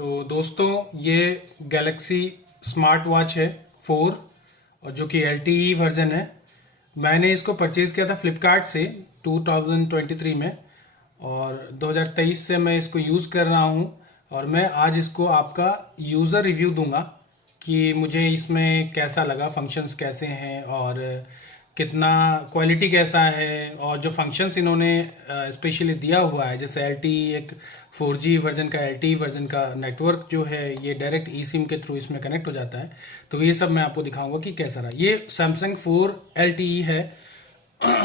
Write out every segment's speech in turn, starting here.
तो दोस्तों ये गैलेक्सी स्मार्ट वॉच है 4 और जो कि LTE वर्जन है। मैंने इसको परचेज़ किया था फ्लिपकार्ट से 2023 में और 2023 से मैं इसको यूज़ कर रहा हूँ। और मैं आज इसको आपका यूज़र रिव्यू दूंगा कि मुझे इसमें कैसा लगा, फंक्शंस कैसे हैं और कितना क्वालिटी कैसा है और जो फंक्शंस इन्होंने स्पेशली दिया हुआ है, जैसे LTE एक 4G वर्जन का LTE वर्जन का नेटवर्क जो है ये डायरेक्ट ई सिम के थ्रू इसमें कनेक्ट हो जाता है। तो ये सब मैं आपको दिखाऊंगा कि कैसा रहा। ये सैमसंग 4 LTE है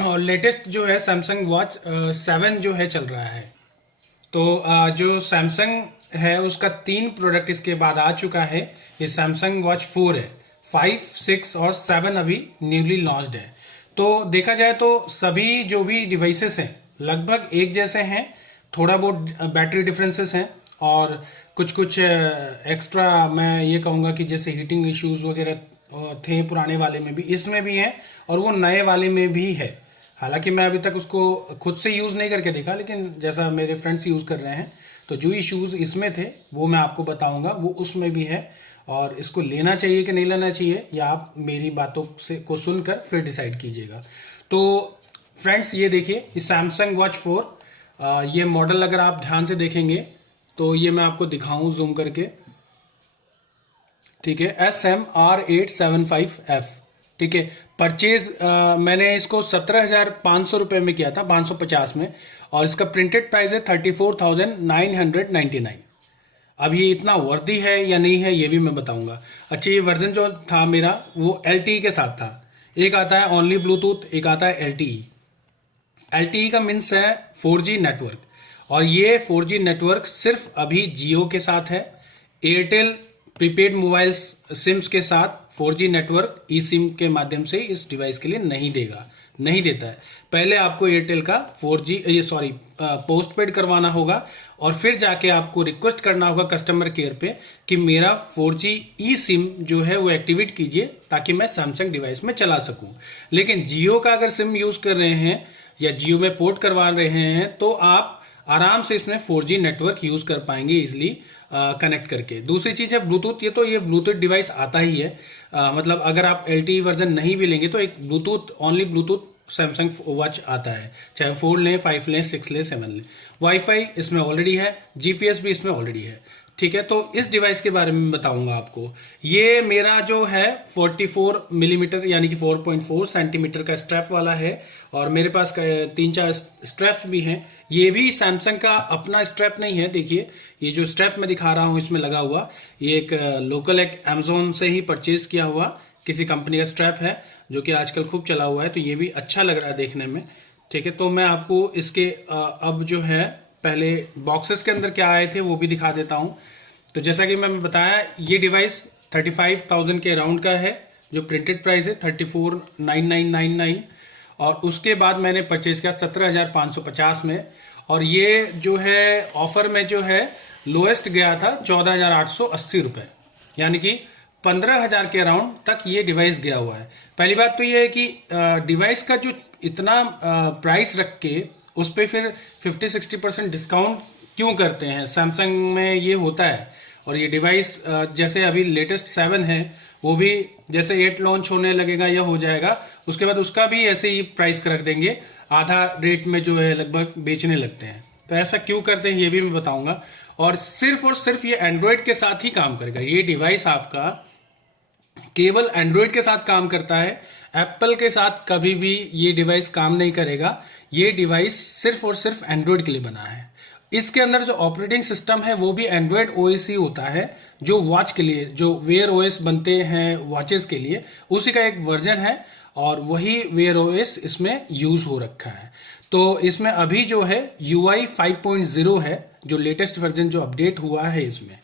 और लेटेस्ट जो है सैमसंग वॉच 7 जो है चल रहा है। तो जो सैमसंग है उसका 3 प्रोडक्ट इसके बाद आ चुका है। ये सैमसंग वॉच 4 है, 5, 6 और 7 अभी न्यूली लॉन्च्ड है। तो देखा जाए तो सभी जो भी डिवाइसेस हैं लगभग एक जैसे हैं, थोड़ा बहुत बैटरी डिफरेंसेस हैं और कुछ कुछ एक्स्ट्रा मैं ये कहूँगा कि जैसे हीटिंग इश्यूज वगैरह थे पुराने वाले में भी, इसमें भी हैं और वो नए वाले में भी है। हालांकि मैं अभी तक उसको खुद से यूज़ नहीं करके देखा, लेकिन जैसा मेरे फ्रेंड्स यूज़ कर रहे हैं तो जो इश्यूज़ इसमें थे वो मैं आपको बताऊंगा, वो उसमें भी है। और इसको लेना चाहिए कि नहीं लेना चाहिए या आप मेरी बातों से को सुनकर फिर डिसाइड कीजिएगा। तो फ्रेंड्स ये देखिए, ये सैमसंग वॉच 4 ये मॉडल अगर आप ध्यान से देखेंगे तो ये मैं आपको दिखाऊं जूम करके, ठीक है, SMR875F, ठीक है। परचेज मैंने इसको 17,500 रुपये में किया था, 550 में, और इसका प्रिंटेड प्राइस है 34,999। अब ये इतना वर्दी है या नहीं है ये भी मैं बताऊंगा। अच्छा, ये वर्जन जो था मेरा वो LTE के साथ था। एक आता है ओनली ब्लूटूथ, एक आता है LTE। LTE का मीन्स है 4G नेटवर्क, और ये 4G नेटवर्क सिर्फ अभी जियो के साथ है। एयरटेल प्रीपेड मोबाइल सिम्स के साथ 4G नेटवर्क ई सिम के माध्यम से इस डिवाइस के लिए नहीं देता है। पहले आपको एयरटेल का 4G पोस्ट पेड करवाना होगा और फिर जाके आपको रिक्वेस्ट करना होगा कस्टमर केयर पे कि मेरा 4G ई सिम जो है वो एक्टिवेट कीजिए ताकि मैं सैमसंग डिवाइस में चला सकूं। लेकिन जियो का अगर सिम यूज कर रहे हैं या जियो में पोर्ट करवा रहे हैं तो आप आराम से इसमें 4G नेटवर्क यूज कर पाएंगे इजिली कनेक्ट करके। दूसरी चीज है ब्लूटूथ। ये ब्लूटूथ डिवाइस आता ही है, मतलब अगर आप LTE वर्जन नहीं भी लेंगे तो एक ओनली ब्लूटूथ सैमसंग वॉच आता है, चाहे 4 लें, 5 लें, 6 लें, 7 लें। वाईफाई इसमें ऑलरेडी है, GPS भी इसमें ऑलरेडी है, ठीक है। तो इस डिवाइस के बारे में बताऊंगा आपको। ये मेरा जो है 44 मिलीमीटर यानी कि 4.4 सेंटीमीटर का स्ट्रैप वाला है और मेरे पास 3-4 स्ट्रैप्स भी हैं। ये भी सैमसंग का अपना स्ट्रैप नहीं है। देखिए ये जो स्ट्रैप मैं दिखा रहा हूँ इसमें लगा हुआ, ये एक लोकल एक अमेजोन से ही परचेज किया हुआ किसी कंपनी का स्ट्रैप है जो कि आजकल खूब चला हुआ है। तो ये भी अच्छा लग रहा है देखने में, ठीक है। तो मैं आपको इसके अब जो है पहले बॉक्सेस के अंदर क्या आए थे वो भी दिखा देता हूं। तो जैसा कि मैंने बताया ये डिवाइस 35,000 के अराउंड का है, जो प्रिंटेड प्राइस है 34,999, और उसके बाद मैंने परचेज किया 17,550 में, और ये जो है ऑफर में जो है लोएस्ट गया था 14,880 रुपये, यानी कि 15,000 के अराउंड तक ये डिवाइस गया हुआ है। पहली बात तो ये है कि डिवाइस का जो इतना प्राइस रख के उस पर फिर 50-60% डिस्काउंट क्यों करते हैं, सैमसंग में ये होता है। और ये डिवाइस जैसे अभी लेटेस्ट 7 है वो भी जैसे 8 लॉन्च होने लगेगा या हो जाएगा उसके बाद उसका भी ऐसे ही प्राइस रख देंगे, आधा रेट में जो है लगभग बेचने लगते हैं। तो ऐसा क्यों करते हैं ये भी मैं बताऊंगा। और सिर्फ ये एंड्रॉयड के साथ ही काम करेगा। ये डिवाइस आपका केवल एंड्रॉयड के साथ काम करता है, एप्पल के साथ कभी भी ये डिवाइस काम नहीं करेगा। ये डिवाइस सिर्फ और सिर्फ एंड्रॉयड के लिए बना है। इसके अंदर जो ऑपरेटिंग सिस्टम है वो भी एंड्रॉयड OS ही होता है, जो वॉच के लिए, जो वेयर OS बनते हैं वॉचेस के लिए, उसी का एक वर्जन है और वही वेयर OS इसमें यूज हो रखा है। तो इसमें अभी जो है UI 5.0 है, जो लेटेस्ट वर्जन जो अपडेट हुआ है इसमें,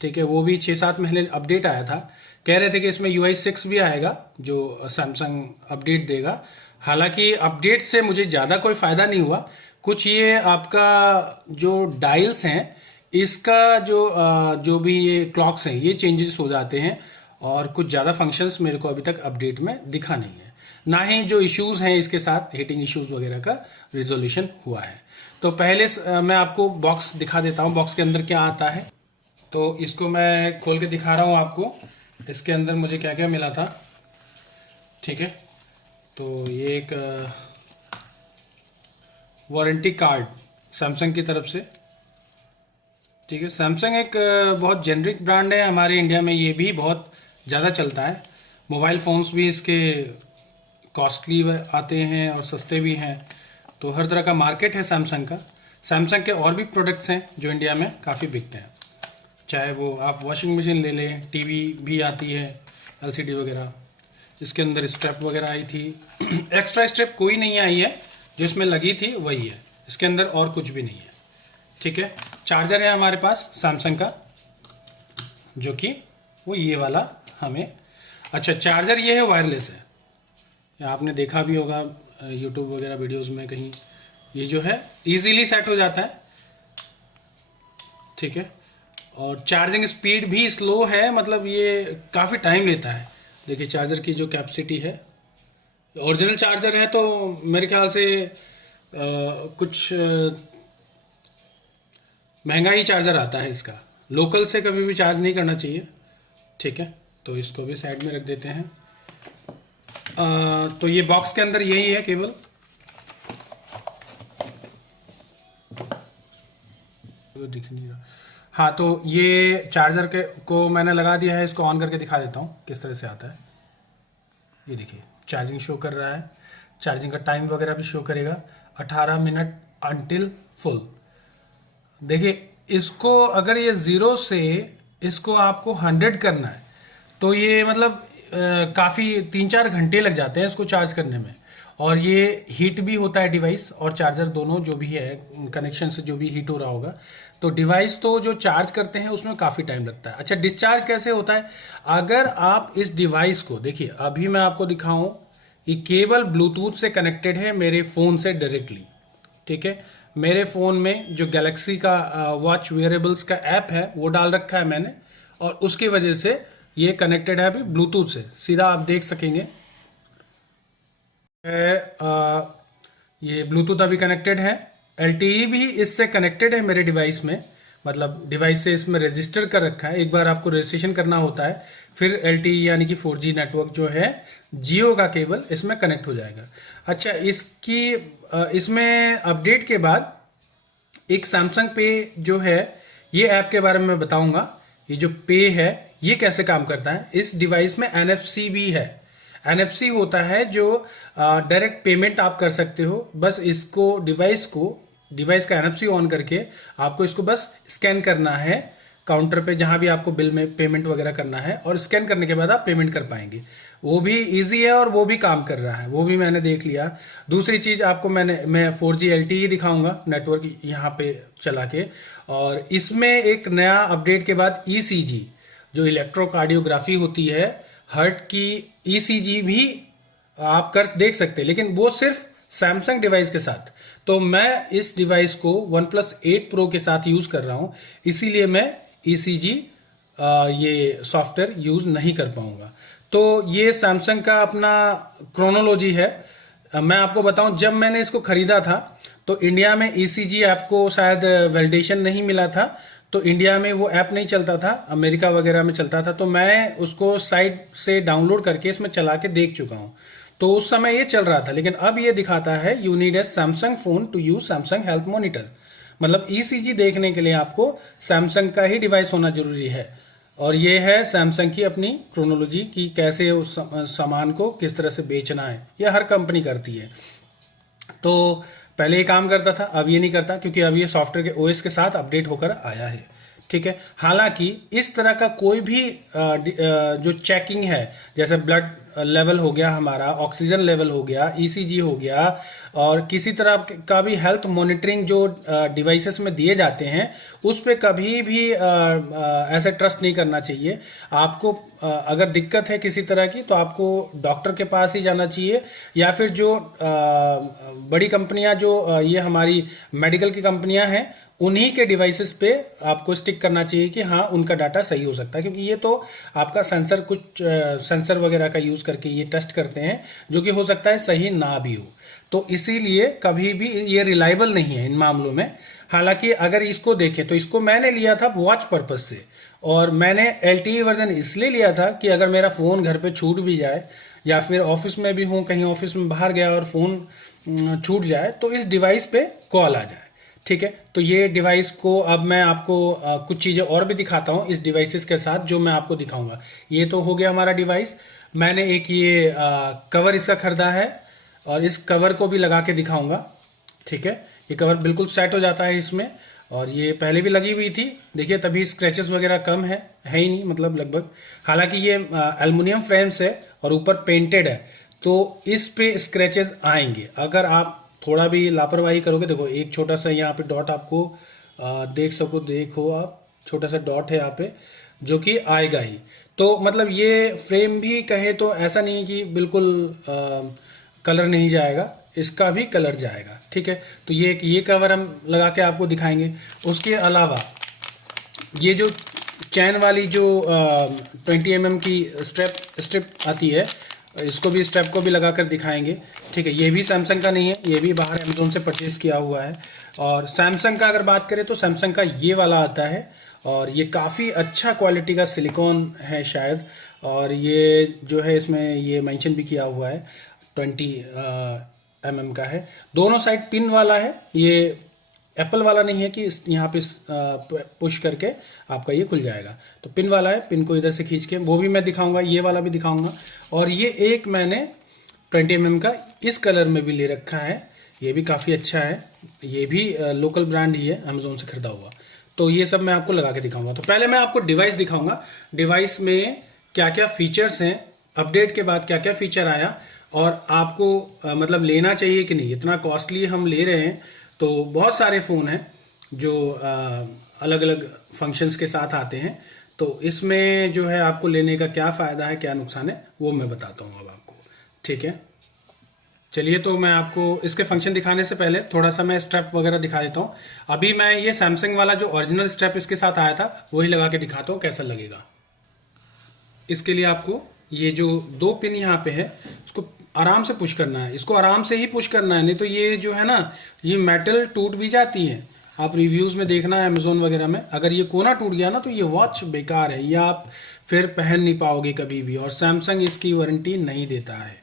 ठीक है। वो भी 6-7 महीने अपडेट आया था। कह रहे थे कि इसमें UI 6 भी आएगा जो सैमसंग अपडेट देगा। हालांकि अपडेट से मुझे ज़्यादा कोई फ़ायदा नहीं हुआ। कुछ ये आपका जो डायल्स हैं इसका जो भी ये क्लॉक्स हैं ये चेंजेस हो जाते हैं और कुछ ज़्यादा फंक्शंस मेरे को अभी तक अपडेट में दिखा नहीं है, ना ही जो इश्यूज़ हैं इसके साथ हीटिंग इश्यूज़ वगैरह का रिजोल्यूशन हुआ है। तो पहले मैं आपको बॉक्स दिखा देता हूँ, बॉक्स के अंदर क्या आता है। तो इसको मैं खोल के दिखा रहा हूँ आपको, इसके अंदर मुझे क्या क्या मिला था। ठीक है, तो ये एक वारंटी कार्ड सैमसंग की तरफ से। ठीक है, सैमसंग एक बहुत जेनरिक ब्रांड है हमारे इंडिया में, ये भी बहुत ज़्यादा चलता है। मोबाइल फ़ोन्स भी इसके कॉस्टली आते हैं और सस्ते भी हैं, तो हर तरह का मार्केट है सैमसंग का। सैमसंग के और भी प्रोडक्ट्स हैं जो इंडिया में काफ़ी बिकते हैं, चाहे वो आप वॉशिंग मशीन ले लें, टीवी भी आती है, एलसीडी वगैरह। इसके अंदर स्ट्रैप वगैरह आई थी एक्स्ट्रा स्ट्रैप कोई नहीं आई है, जो इसमें लगी थी वही है, इसके अंदर और कुछ भी नहीं है। ठीक है, चार्जर है हमारे पास सैमसंग का, जो कि वो ये वाला हमें। अच्छा, चार्जर ये है, वायरलेस है, या आपने देखा भी होगा यूट्यूब वगैरह वीडियोस में कहीं, ये जो है इजीली सेट हो जाता है। ठीक है, और चार्जिंग स्पीड भी स्लो है, मतलब ये काफ़ी टाइम लेता है। देखिए चार्जर की जो कैपेसिटी है, ओरिजिनल चार्जर है तो मेरे ख्याल से कुछ महंगा ही चार्जर आता है इसका, लोकल से कभी भी चार्ज नहीं करना चाहिए। ठीक है, तो इसको भी साइड में रख देते हैं। तो ये बॉक्स के अंदर यही है केवल, तो दिख नहीं रहा। हाँ, तो ये चार्जर के को मैंने लगा दिया है, इसको ऑन करके दिखा देता हूँ किस तरह से आता है। ये देखिए चार्जिंग शो कर रहा है, चार्जिंग का टाइम वगैरह भी शो करेगा, 18 मिनट अनटिल फुल। देखिए इसको अगर ये 0 से इसको आपको 100 करना है तो ये मतलब काफ़ी 3-4 घंटे लग जाते हैं इसको चार्ज करने में, और ये हीट भी होता है डिवाइस और चार्जर दोनों जो भी है कनेक्शन से जो भी हीट हो रहा होगा, तो डिवाइस तो जो चार्ज करते हैं उसमें काफ़ी टाइम लगता है। अच्छा, डिस्चार्ज कैसे होता है? अगर आप इस डिवाइस को देखिए, अभी मैं आपको दिखाऊं, ये केवल ब्लूटूथ से कनेक्टेड है मेरे फ़ोन से डायरेक्टली। ठीक है, मेरे फ़ोन में जो गैलेक्सी का वॉच वेयरेबल्स का ऐप है वो डाल रखा है मैंने, और उसकी वजह से ये कनेक्टेड है अभी ब्लूटूथ से, सीधा आप देख सकेंगे। ये ब्लूटूथ अभी कनेक्टेड है, LTE भी इससे कनेक्टेड है मेरे डिवाइस में, मतलब डिवाइस से इसमें रजिस्टर कर रखा है। एक बार आपको रजिस्ट्रेशन करना होता है, फिर LTE यानी कि 4G नेटवर्क जो है जियो का केबल इसमें कनेक्ट हो जाएगा। अच्छा, इसमें अपडेट के बाद एक सैमसंग पे जो है, ये ऐप के बारे में मैं बताऊंगा। ये जो पे है ये कैसे काम करता है। इस डिवाइस में NFC भी है। NFC होता है जो डायरेक्ट पेमेंट आप कर सकते हो, बस इसको डिवाइस का NFC ऑन करके आपको इसको बस स्कैन करना है काउंटर पे, जहां भी आपको बिल में पेमेंट वगैरह करना है, और स्कैन करने के बाद आप पेमेंट कर पाएंगे। वो भी इजी है और वो भी काम कर रहा है, वो भी मैंने देख लिया। दूसरी चीज आपको मैं 4G LTE दिखाऊंगा नेटवर्क यहाँ पे चला के, और इसमें एक नया अपडेट के बाद ECG जो इलेक्ट्रोकार्डियोग्राफी होती है, हार्ट की ECG भी आप कर देख सकते हैं, लेकिन वो सिर्फ सैमसंग डिवाइस के साथ। तो मैं इस डिवाइस को OnePlus 8 Pro के साथ यूज कर रहा हूं, इसीलिए मैं ECG ये सॉफ्टवेयर यूज नहीं कर पाऊंगा। तो ये सैमसंग का अपना क्रोनोलॉजी है। मैं आपको बताऊं, जब मैंने इसको खरीदा था तो इंडिया में ECG ऐप को शायद वैलिडेशन नहीं मिला था, तो इंडिया में वो ऐप नहीं चलता था, अमेरिका वगैरह में चलता था। तो मैं उसको साइट से डाउनलोड करके इसमें चला के देख चुका हूं, तो उस समय ये चल रहा था। लेकिन अब ये दिखाता है you need a Samsung phone to use Samsung health monitor, मतलब ECG देखने के लिए आपको सैमसंग का ही डिवाइस होना जरूरी है। और ये है सैमसंग की अपनी क्रोनोलॉजी कि कैसे उस सामान को किस तरह से बेचना है, ये हर कंपनी करती है। तो पहले ये काम करता था, अब ये नहीं करता, क्योंकि अब ये सॉफ्टवेयर के OS के साथ अपडेट होकर आया है। ठीक है, हालांकि इस तरह का कोई भी जो चेकिंग है, जैसे ब्लड लेवल हो गया हमारा, ऑक्सीजन लेवल हो गया, ECG हो गया, और किसी तरह का भी हेल्थ मॉनिटरिंग जो डिवाइसेस में दिए जाते हैं, उस पर कभी भी ऐसे ट्रस्ट नहीं करना चाहिए। आपको अगर दिक्कत है किसी तरह की तो आपको डॉक्टर के पास ही जाना चाहिए, या फिर जो बड़ी कंपनियां जो ये हमारी मेडिकल की कंपनियां हैं, उन्हीं के डिवाइसेस पे आपको स्टिक करना चाहिए कि हाँ उनका डाटा सही हो सकता है, क्योंकि ये तो आपका सेंसर वगैरह का यूज़ करके ये टेस्ट करते हैं, जो कि हो सकता है सही ना भी हो। तो इसीलिए कभी भी ये रिलायबल नहीं है इन मामलों में। हालांकि अगर इसको देखें तो इसको मैंने लिया था वॉच पर्पस से, और मैंने LTE वर्जन इसलिए लिया था कि अगर मेरा फ़ोन घर पे छूट भी जाए या फिर ऑफिस में भी हूँ, कहीं ऑफिस में बाहर गया और फ़ोन छूट जाए तो इस डिवाइस पे कॉल आ जाए। ठीक है, तो ये डिवाइस को अब मैं आपको कुछ चीज़ें और भी दिखाता हूँ इस डिवाइसेस के साथ जो मैं आपको दिखाऊंगा। ये तो हो गया हमारा डिवाइस। मैंने एक ये कवर इसका खरीदा है और इस कवर को भी लगा के दिखाऊंगा। ठीक है, ये कवर बिल्कुल सेट हो जाता है इसमें, और ये पहले भी लगी हुई थी, देखिए तभी स्क्रैचेस वगैरह कम है ही नहीं, मतलब लगभग। हालांकि ये एल्युमिनियम फ्रेम्स है और ऊपर पेंटेड है, तो इस पे स्क्रैचेस आएंगे अगर आप थोड़ा भी लापरवाही करोगे। देखो एक छोटा सा यहाँ पे डॉट आपको देखो आप, छोटा सा डॉट है यहाँ पे जो कि आएगा ही। तो मतलब ये फ्रेम भी कहे तो ऐसा नहीं है कि बिल्कुल कलर नहीं जाएगा, इसका भी कलर जाएगा। ठीक है, तो ये कवर हम लगा के आपको दिखाएंगे। उसके अलावा ये जो चैन वाली जो 20 mm की स्ट्रिप आती है, इसको भी स्ट्रैप को भी लगा कर दिखाएंगे। ठीक है, ये भी सैमसंग का नहीं है, ये भी बाहर अमेजोन से परचेज़ किया हुआ है। और सैमसंग का अगर बात करें तो सैमसंग का ये वाला आता है, और ये काफ़ी अच्छा क्वालिटी का सिलिकॉन है शायद, और ये जो है इसमें ये मेंशन भी किया हुआ है 20 mm का है। दोनों साइड पिन वाला है, ये एप्पल वाला नहीं है कि यहाँ पे पुश करके आपका ये खुल जाएगा। तो पिन वाला है, पिन को इधर से खींच के वो भी मैं दिखाऊंगा, ये वाला भी दिखाऊंगा। और ये एक मैंने 20 mm का इस कलर में भी ले रखा है, ये भी काफ़ी अच्छा है, ये भी लोकल ब्रांड ही है, अमेजोन से खरीदा हुआ। तो ये सब मैं आपको लगा के दिखाऊंगा। तो पहले मैं आपको डिवाइस दिखाऊंगा, डिवाइस में क्या क्या फीचर्स हैं, अपडेट के बाद क्या क्या फीचर आया, और आपको मतलब लेना चाहिए कि नहीं। इतना कॉस्टली हम ले रहे हैं, तो बहुत सारे फ़ोन हैं जो अलग अलग फंक्शंस के साथ आते हैं, तो इसमें जो है आपको लेने का क्या फ़ायदा है क्या नुकसान है वो मैं बताता हूँ अब आपको। ठीक है, चलिए तो मैं आपको इसके फंक्शन दिखाने से पहले थोड़ा सा मैं स्ट्रैप वगैरह दिखा देता हूँ। अभी मैं ये सैमसंग वाला जो ओरिजिनल स्ट्रैप इसके साथ आया था वही लगा के दिखाता हूँ कैसा लगेगा। इसके लिए आपको ये जो 2 पिन यहाँ पे है उसको आराम से पुश करना है, इसको आराम से ही पुश करना है, नहीं तो ये जो है ना ये मेटल टूट भी जाती है। आप रिव्यूज़ में देखना है अमेजोन वगैरह में, अगर ये कोना टूट गया ना तो ये वॉच बेकार है, ये आप फिर पहन नहीं पाओगे कभी भी, और सैमसंग इसकी वारंटी नहीं देता है।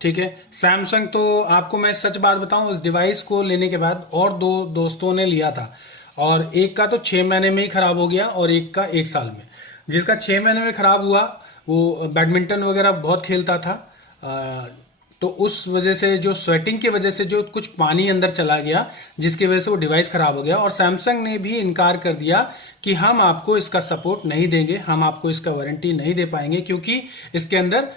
ठीक है, सैमसंग तो आपको मैं सच बात बताऊं, इस डिवाइस को लेने के बाद और 2 दोस्तों ने लिया था, और एक का तो 6 महीने में ही ख़राब हो गया और एक का 1 साल में। जिसका 6 महीने में ख़राब हुआ वो बैडमिंटन वगैरह बहुत खेलता था, तो उस वजह से जो स्वेटिंग की वजह से जो कुछ पानी अंदर चला गया जिसकी वजह से वो डिवाइस ख़राब हो गया, और सैमसंग ने भी इनकार कर दिया कि हम आपको इसका सपोर्ट नहीं देंगे, हम आपको इसका वारंटी नहीं दे पाएंगे, क्योंकि इसके अंदर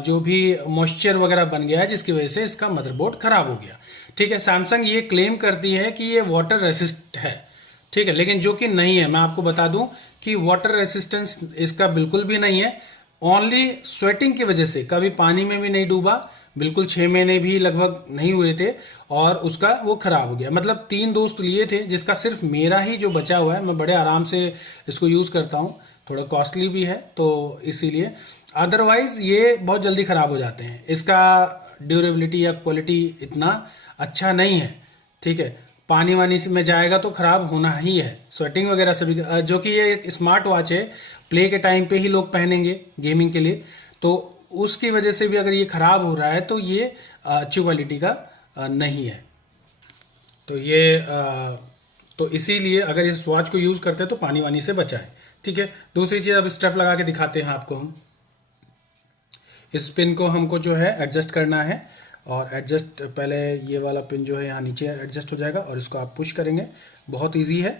जो भी मॉइस्चर वगैरह बन गया है जिसकी वजह से इसका मदरबोर्ड ख़राब हो गया। ठीक है, सैमसंग ये क्लेम करती है कि ये वाटर रेसिस्ट है। ठीक है, लेकिन जो कि नहीं है, मैं आपको बता दूं कि वाटर रेसिस्टेंस इसका बिल्कुल भी नहीं है, ओनली स्वेटिंग की वजह से, कभी पानी में भी नहीं डूबा, बिल्कुल 6 महीने भी लगभग नहीं हुए थे और उसका वो ख़राब हो गया। मतलब 3 दोस्त लिए थे, जिसका सिर्फ मेरा ही जो बचा हुआ है, मैं बड़े आराम से इसको यूज़ करता हूँ, थोड़ा कॉस्टली भी है तो इसीलिए, अदरवाइज़ ये बहुत जल्दी ख़राब हो जाते हैं, इसका ड्यूरेबिलिटी या क्वालिटी इतना अच्छा नहीं है। ठीक है, पानी वानी में जाएगा तो ख़राब होना ही है, स्वेटिंग वगैरह से भी। जो कि ये एक स्मार्ट वॉच है, प्ले के टाइम पे ही लोग पहनेंगे गेमिंग के लिए, तो उसकी वजह से भी अगर ये ख़राब हो रहा है तो ये अच्छी क्वालिटी का नहीं है। तो ये तो इसीलिए अगर इस वॉच को यूज़ करते हैं तो पानी वानी से बचाएं। ठीक है, दूसरी चीज़ अब स्टेप लगा के दिखाते हैं आपको हम। इस पिन को हमको जो है एडजस्ट करना है, और एडजस्ट पहले ये वाला पिन जो है यहाँ नीचे एडजस्ट हो जाएगा और इसको आप पुश करेंगे, बहुत इजी है,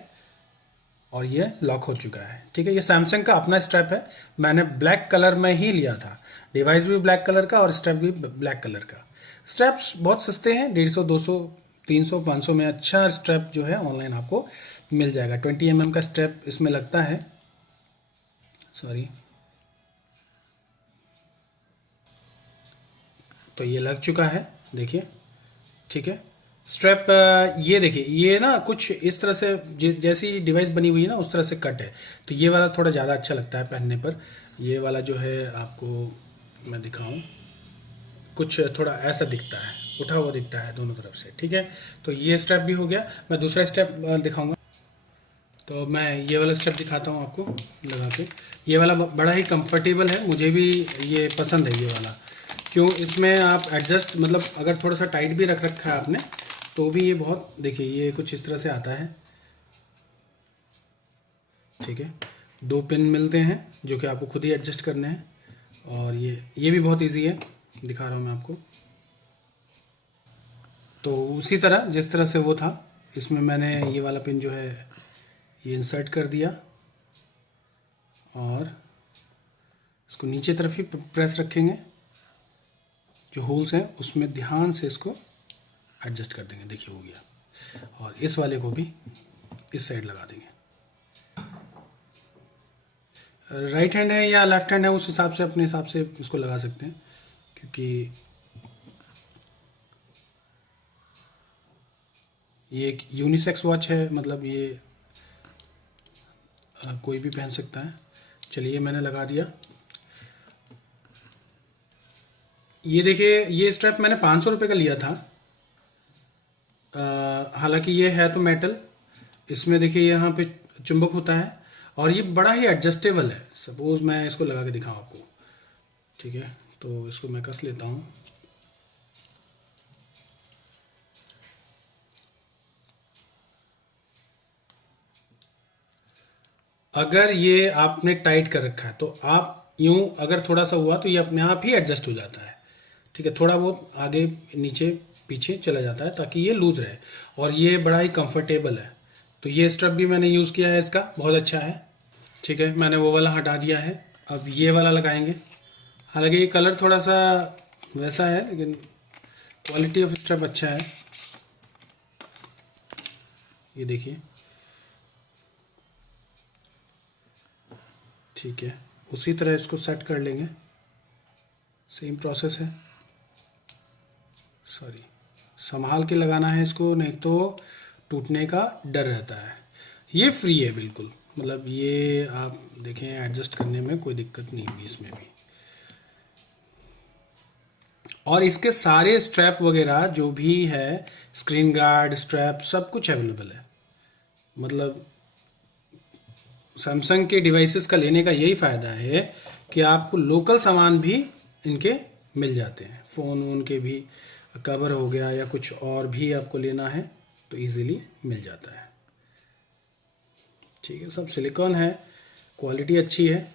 और ये लॉक हो चुका है। ठीक है, ये सैमसंग का अपना स्ट्रैप है, मैंने ब्लैक कलर में ही लिया था, डिवाइस भी ब्लैक कलर का और स्ट्रैप भी ब्लैक कलर का। स्ट्रैप्स बहुत सस्ते हैं, 150, 200, 300, 500 में अच्छा स्ट्रैप जो है ऑनलाइन आपको मिल जाएगा। 20 mm का स्ट्रैप इसमें लगता है, सॉरी, तो ये लग चुका है, देखिए। ठीक है, स्ट्रैप ये देखिए, ये ना कुछ इस तरह से जैसी डिवाइस बनी हुई है ना उस तरह से कट है, तो ये वाला थोड़ा ज़्यादा अच्छा लगता है पहनने पर। ये वाला जो है आपको मैं दिखाऊं, कुछ थोड़ा ऐसा दिखता है। उठा हुआ दिखता है दोनों तरफ से। ठीक है, तो ये स्टेप भी हो गया। मैं दूसरा स्टेप दिखाऊंगा। तो मैं ये वाला स्टेप दिखाता हूँ आपको लगा के। ये वाला बड़ा ही कंफर्टेबल है, मुझे भी ये पसंद है ये वाला। क्यों, इसमें आप एडजस्ट, मतलब अगर थोड़ा सा टाइट भी रख रखा है आपने तो भी ये बहुत, देखिए ये कुछ इस तरह से आता है। ठीक है, 2 पिन मिलते हैं जो कि आपको खुद ही एडजस्ट करने हैं। और ये भी बहुत इजी है, दिखा रहा हूँ मैं आपको। तो उसी तरह जिस तरह से वो था, इसमें मैंने ये वाला पिन जो है ये इंसर्ट कर दिया और इसको नीचे तरफ ही प्रेस रखेंगे, जो होल्स हैं उसमें ध्यान से इसको एडजस्ट कर देंगे। देखिए हो गया। और इस वाले को भी इस साइड लगा देंगे। राइट हैंड है या लेफ्ट हैंड है उस हिसाब से, अपने हिसाब से इसको लगा सकते हैं, क्योंकि ये एक यूनिसेक्स वॉच है, मतलब ये कोई भी पहन सकता है। चलिए मैंने लगा दिया। ये देखिए, ये स्ट्रैप मैंने 500 रुपये का लिया था। हालांकि ये है तो मेटल, इसमें देखिए यहाँ पे चुंबक होता है और ये बड़ा ही एडजस्टेबल है। सपोज मैं इसको लगा के दिखाऊँ आपको। ठीक है, तो इसको मैं कस लेता हूँ। अगर ये आपने टाइट कर रखा है तो आप यूं अगर थोड़ा सा हुआ तो ये अपने आप ही एडजस्ट हो जाता है। ठीक है, थोड़ा बहुत आगे नीचे पीछे चला जाता है ताकि ये लूज रहे। और ये बड़ा ही कंफर्टेबल है। तो ये स्ट्रप भी मैंने यूज़ किया है, इसका बहुत अच्छा है। ठीक है, मैंने वो वाला हटा दिया है, अब ये वाला लगाएंगे। हालांकि ये कलर थोड़ा सा वैसा है, लेकिन क्वालिटी ऑफ स्ट्रप अच्छा है। ये देखिए, ठीक है, उसी तरह इसको सेट कर लेंगे। सेम प्रोसेस है। सॉरी, संभाल के लगाना है इसको, नहीं तो टूटने का डर रहता है। ये फ्री है बिल्कुल, मतलब ये आप देखें एडजस्ट करने में कोई दिक्कत नहीं होगी इसमें भी। और इसके सारे स्ट्रैप वगैरह जो भी है, स्क्रीन गार्ड, स्ट्रैप, सब कुछ अवेलेबल है। मतलब सैमसंग के डिवाइसेस का लेने का यही फ़ायदा है कि आपको लोकल सामान भी इनके मिल जाते हैं। फ़ोन वोन के भी कवर हो गया या कुछ और भी आपको लेना है तो इजीली मिल जाता है। ठीक है, सब सिलिकॉन है, क्वालिटी अच्छी है।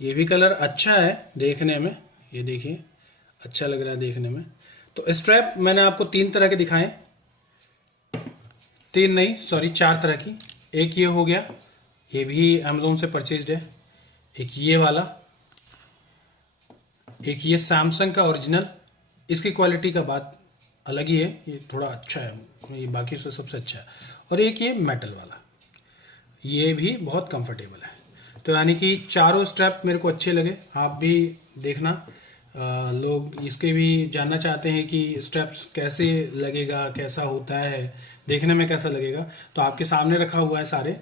ये भी कलर अच्छा है देखने में, ये देखिए अच्छा लग रहा है देखने में। तो स्ट्रैप मैंने आपको 3 तरह के दिखाए, 3 नहीं सॉरी 4 तरह की। एक ये हो गया, ये भी अमेज़ोन से परचेज्ड है। एक ये वाला, एक ये सैमसंग का ओरिजिनल, इसकी क्वालिटी का बात अलग ही है, ये थोड़ा अच्छा है, ये बाकी से सबसे अच्छा है। और एक ये मेटल वाला, ये भी बहुत कंफर्टेबल है। तो यानी कि चारों स्ट्रैप मेरे को अच्छे लगे। आप भी देखना, लोग इसके भी जानना चाहते हैं कि स्ट्रैप्स कैसे लगेगा, कैसा होता है, देखने में कैसा लगेगा। तो आपके सामने रखा हुआ है सारे,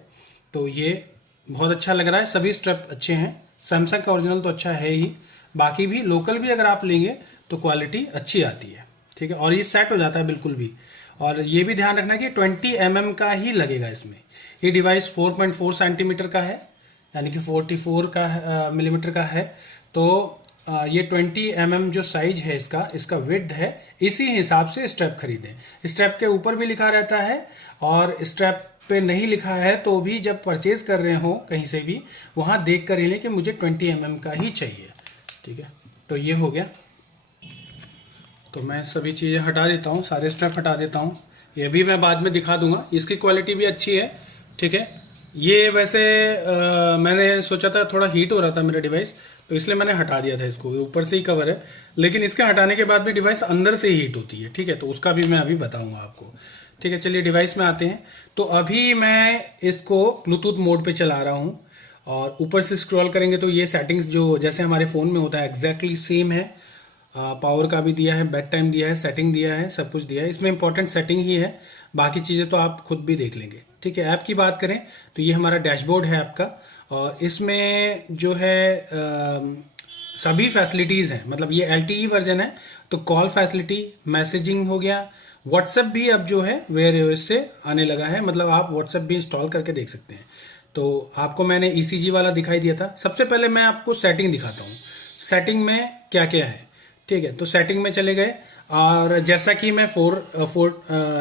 तो ये बहुत अच्छा लग रहा है। सभी स्ट्रैप अच्छे हैं। सैमसंग का ओरिजिनल तो अच्छा है ही, बाकी भी लोकल भी अगर आप लेंगे तो क्वालिटी अच्छी आती है। ठीक है, और ये सेट हो जाता है बिल्कुल भी। और ये भी ध्यान रखना कि 20 mm का ही लगेगा इसमें। ये डिवाइस 4.4 सेंटीमीटर का है, यानी कि 44 का मिलीमीटर का है। तो ये 20 mm जो साइज है इसका विड्थ है, इसी हिसाब से स्ट्रैप खरीदें। स्ट्रैप के ऊपर भी लिखा रहता है, और स्ट्रैप पे नहीं लिखा है तो भी जब परचेज कर रहे हो कहीं से भी, वहाँ देख कर ही लें कि मुझे 20 mm का ही चाहिए। ठीक है, तो ये हो गया। तो मैं सभी चीज़ें हटा देता हूँ, सारे स्ट्रैप हटा देता हूँ। ये भी मैं बाद में दिखा दूंगा, इसकी क्वालिटी भी अच्छी है। ठीक है, ये वैसे मैंने सोचा था थोड़ा हीट हो रहा था मेरा डिवाइस, तो इसलिए मैंने हटा दिया था इसको। ऊपर से ही कवर है, लेकिन इसके हटाने के बाद भी डिवाइस अंदर से ही हीट होती है। ठीक है, तो उसका भी मैं अभी बताऊंगा आपको। ठीक है, चलिए डिवाइस में आते हैं। तो अभी मैं इसको ब्लूटूथ मोड पे चला रहा हूँ, और ऊपर से स्क्रॉल करेंगे तो ये सेटिंग्स जो जैसे हमारे फ़ोन में होता है एग्जैक्टली सेम है। पावर का भी दिया है, बेड टाइम दिया है, सेटिंग दिया है, सब कुछ दिया है। इसमें इंपॉर्टेंट सेटिंग ही है, बाकी चीज़ें तो आप खुद भी देख लेंगे। ठीक है, ऐप की बात करें तो ये हमारा डैशबोर्ड है ऐप का, और इसमें जो है सभी फैसिलिटीज़ हैं। मतलब ये LTE वर्जन है, तो कॉल फैसिलिटी, मैसेजिंग हो गया, व्हाट्सएप भी अब जो है वेयर ओएस से आने लगा है, मतलब आप व्हाट्सएप भी इंस्टॉल करके देख सकते हैं। तो आपको मैंने ईसीजी वाला दिखाई दिया था। सबसे पहले मैं आपको सेटिंग दिखाता हूँ, सेटिंग में क्या क्या है। ठीक है, तो सेटिंग में चले गए और जैसा कि मैं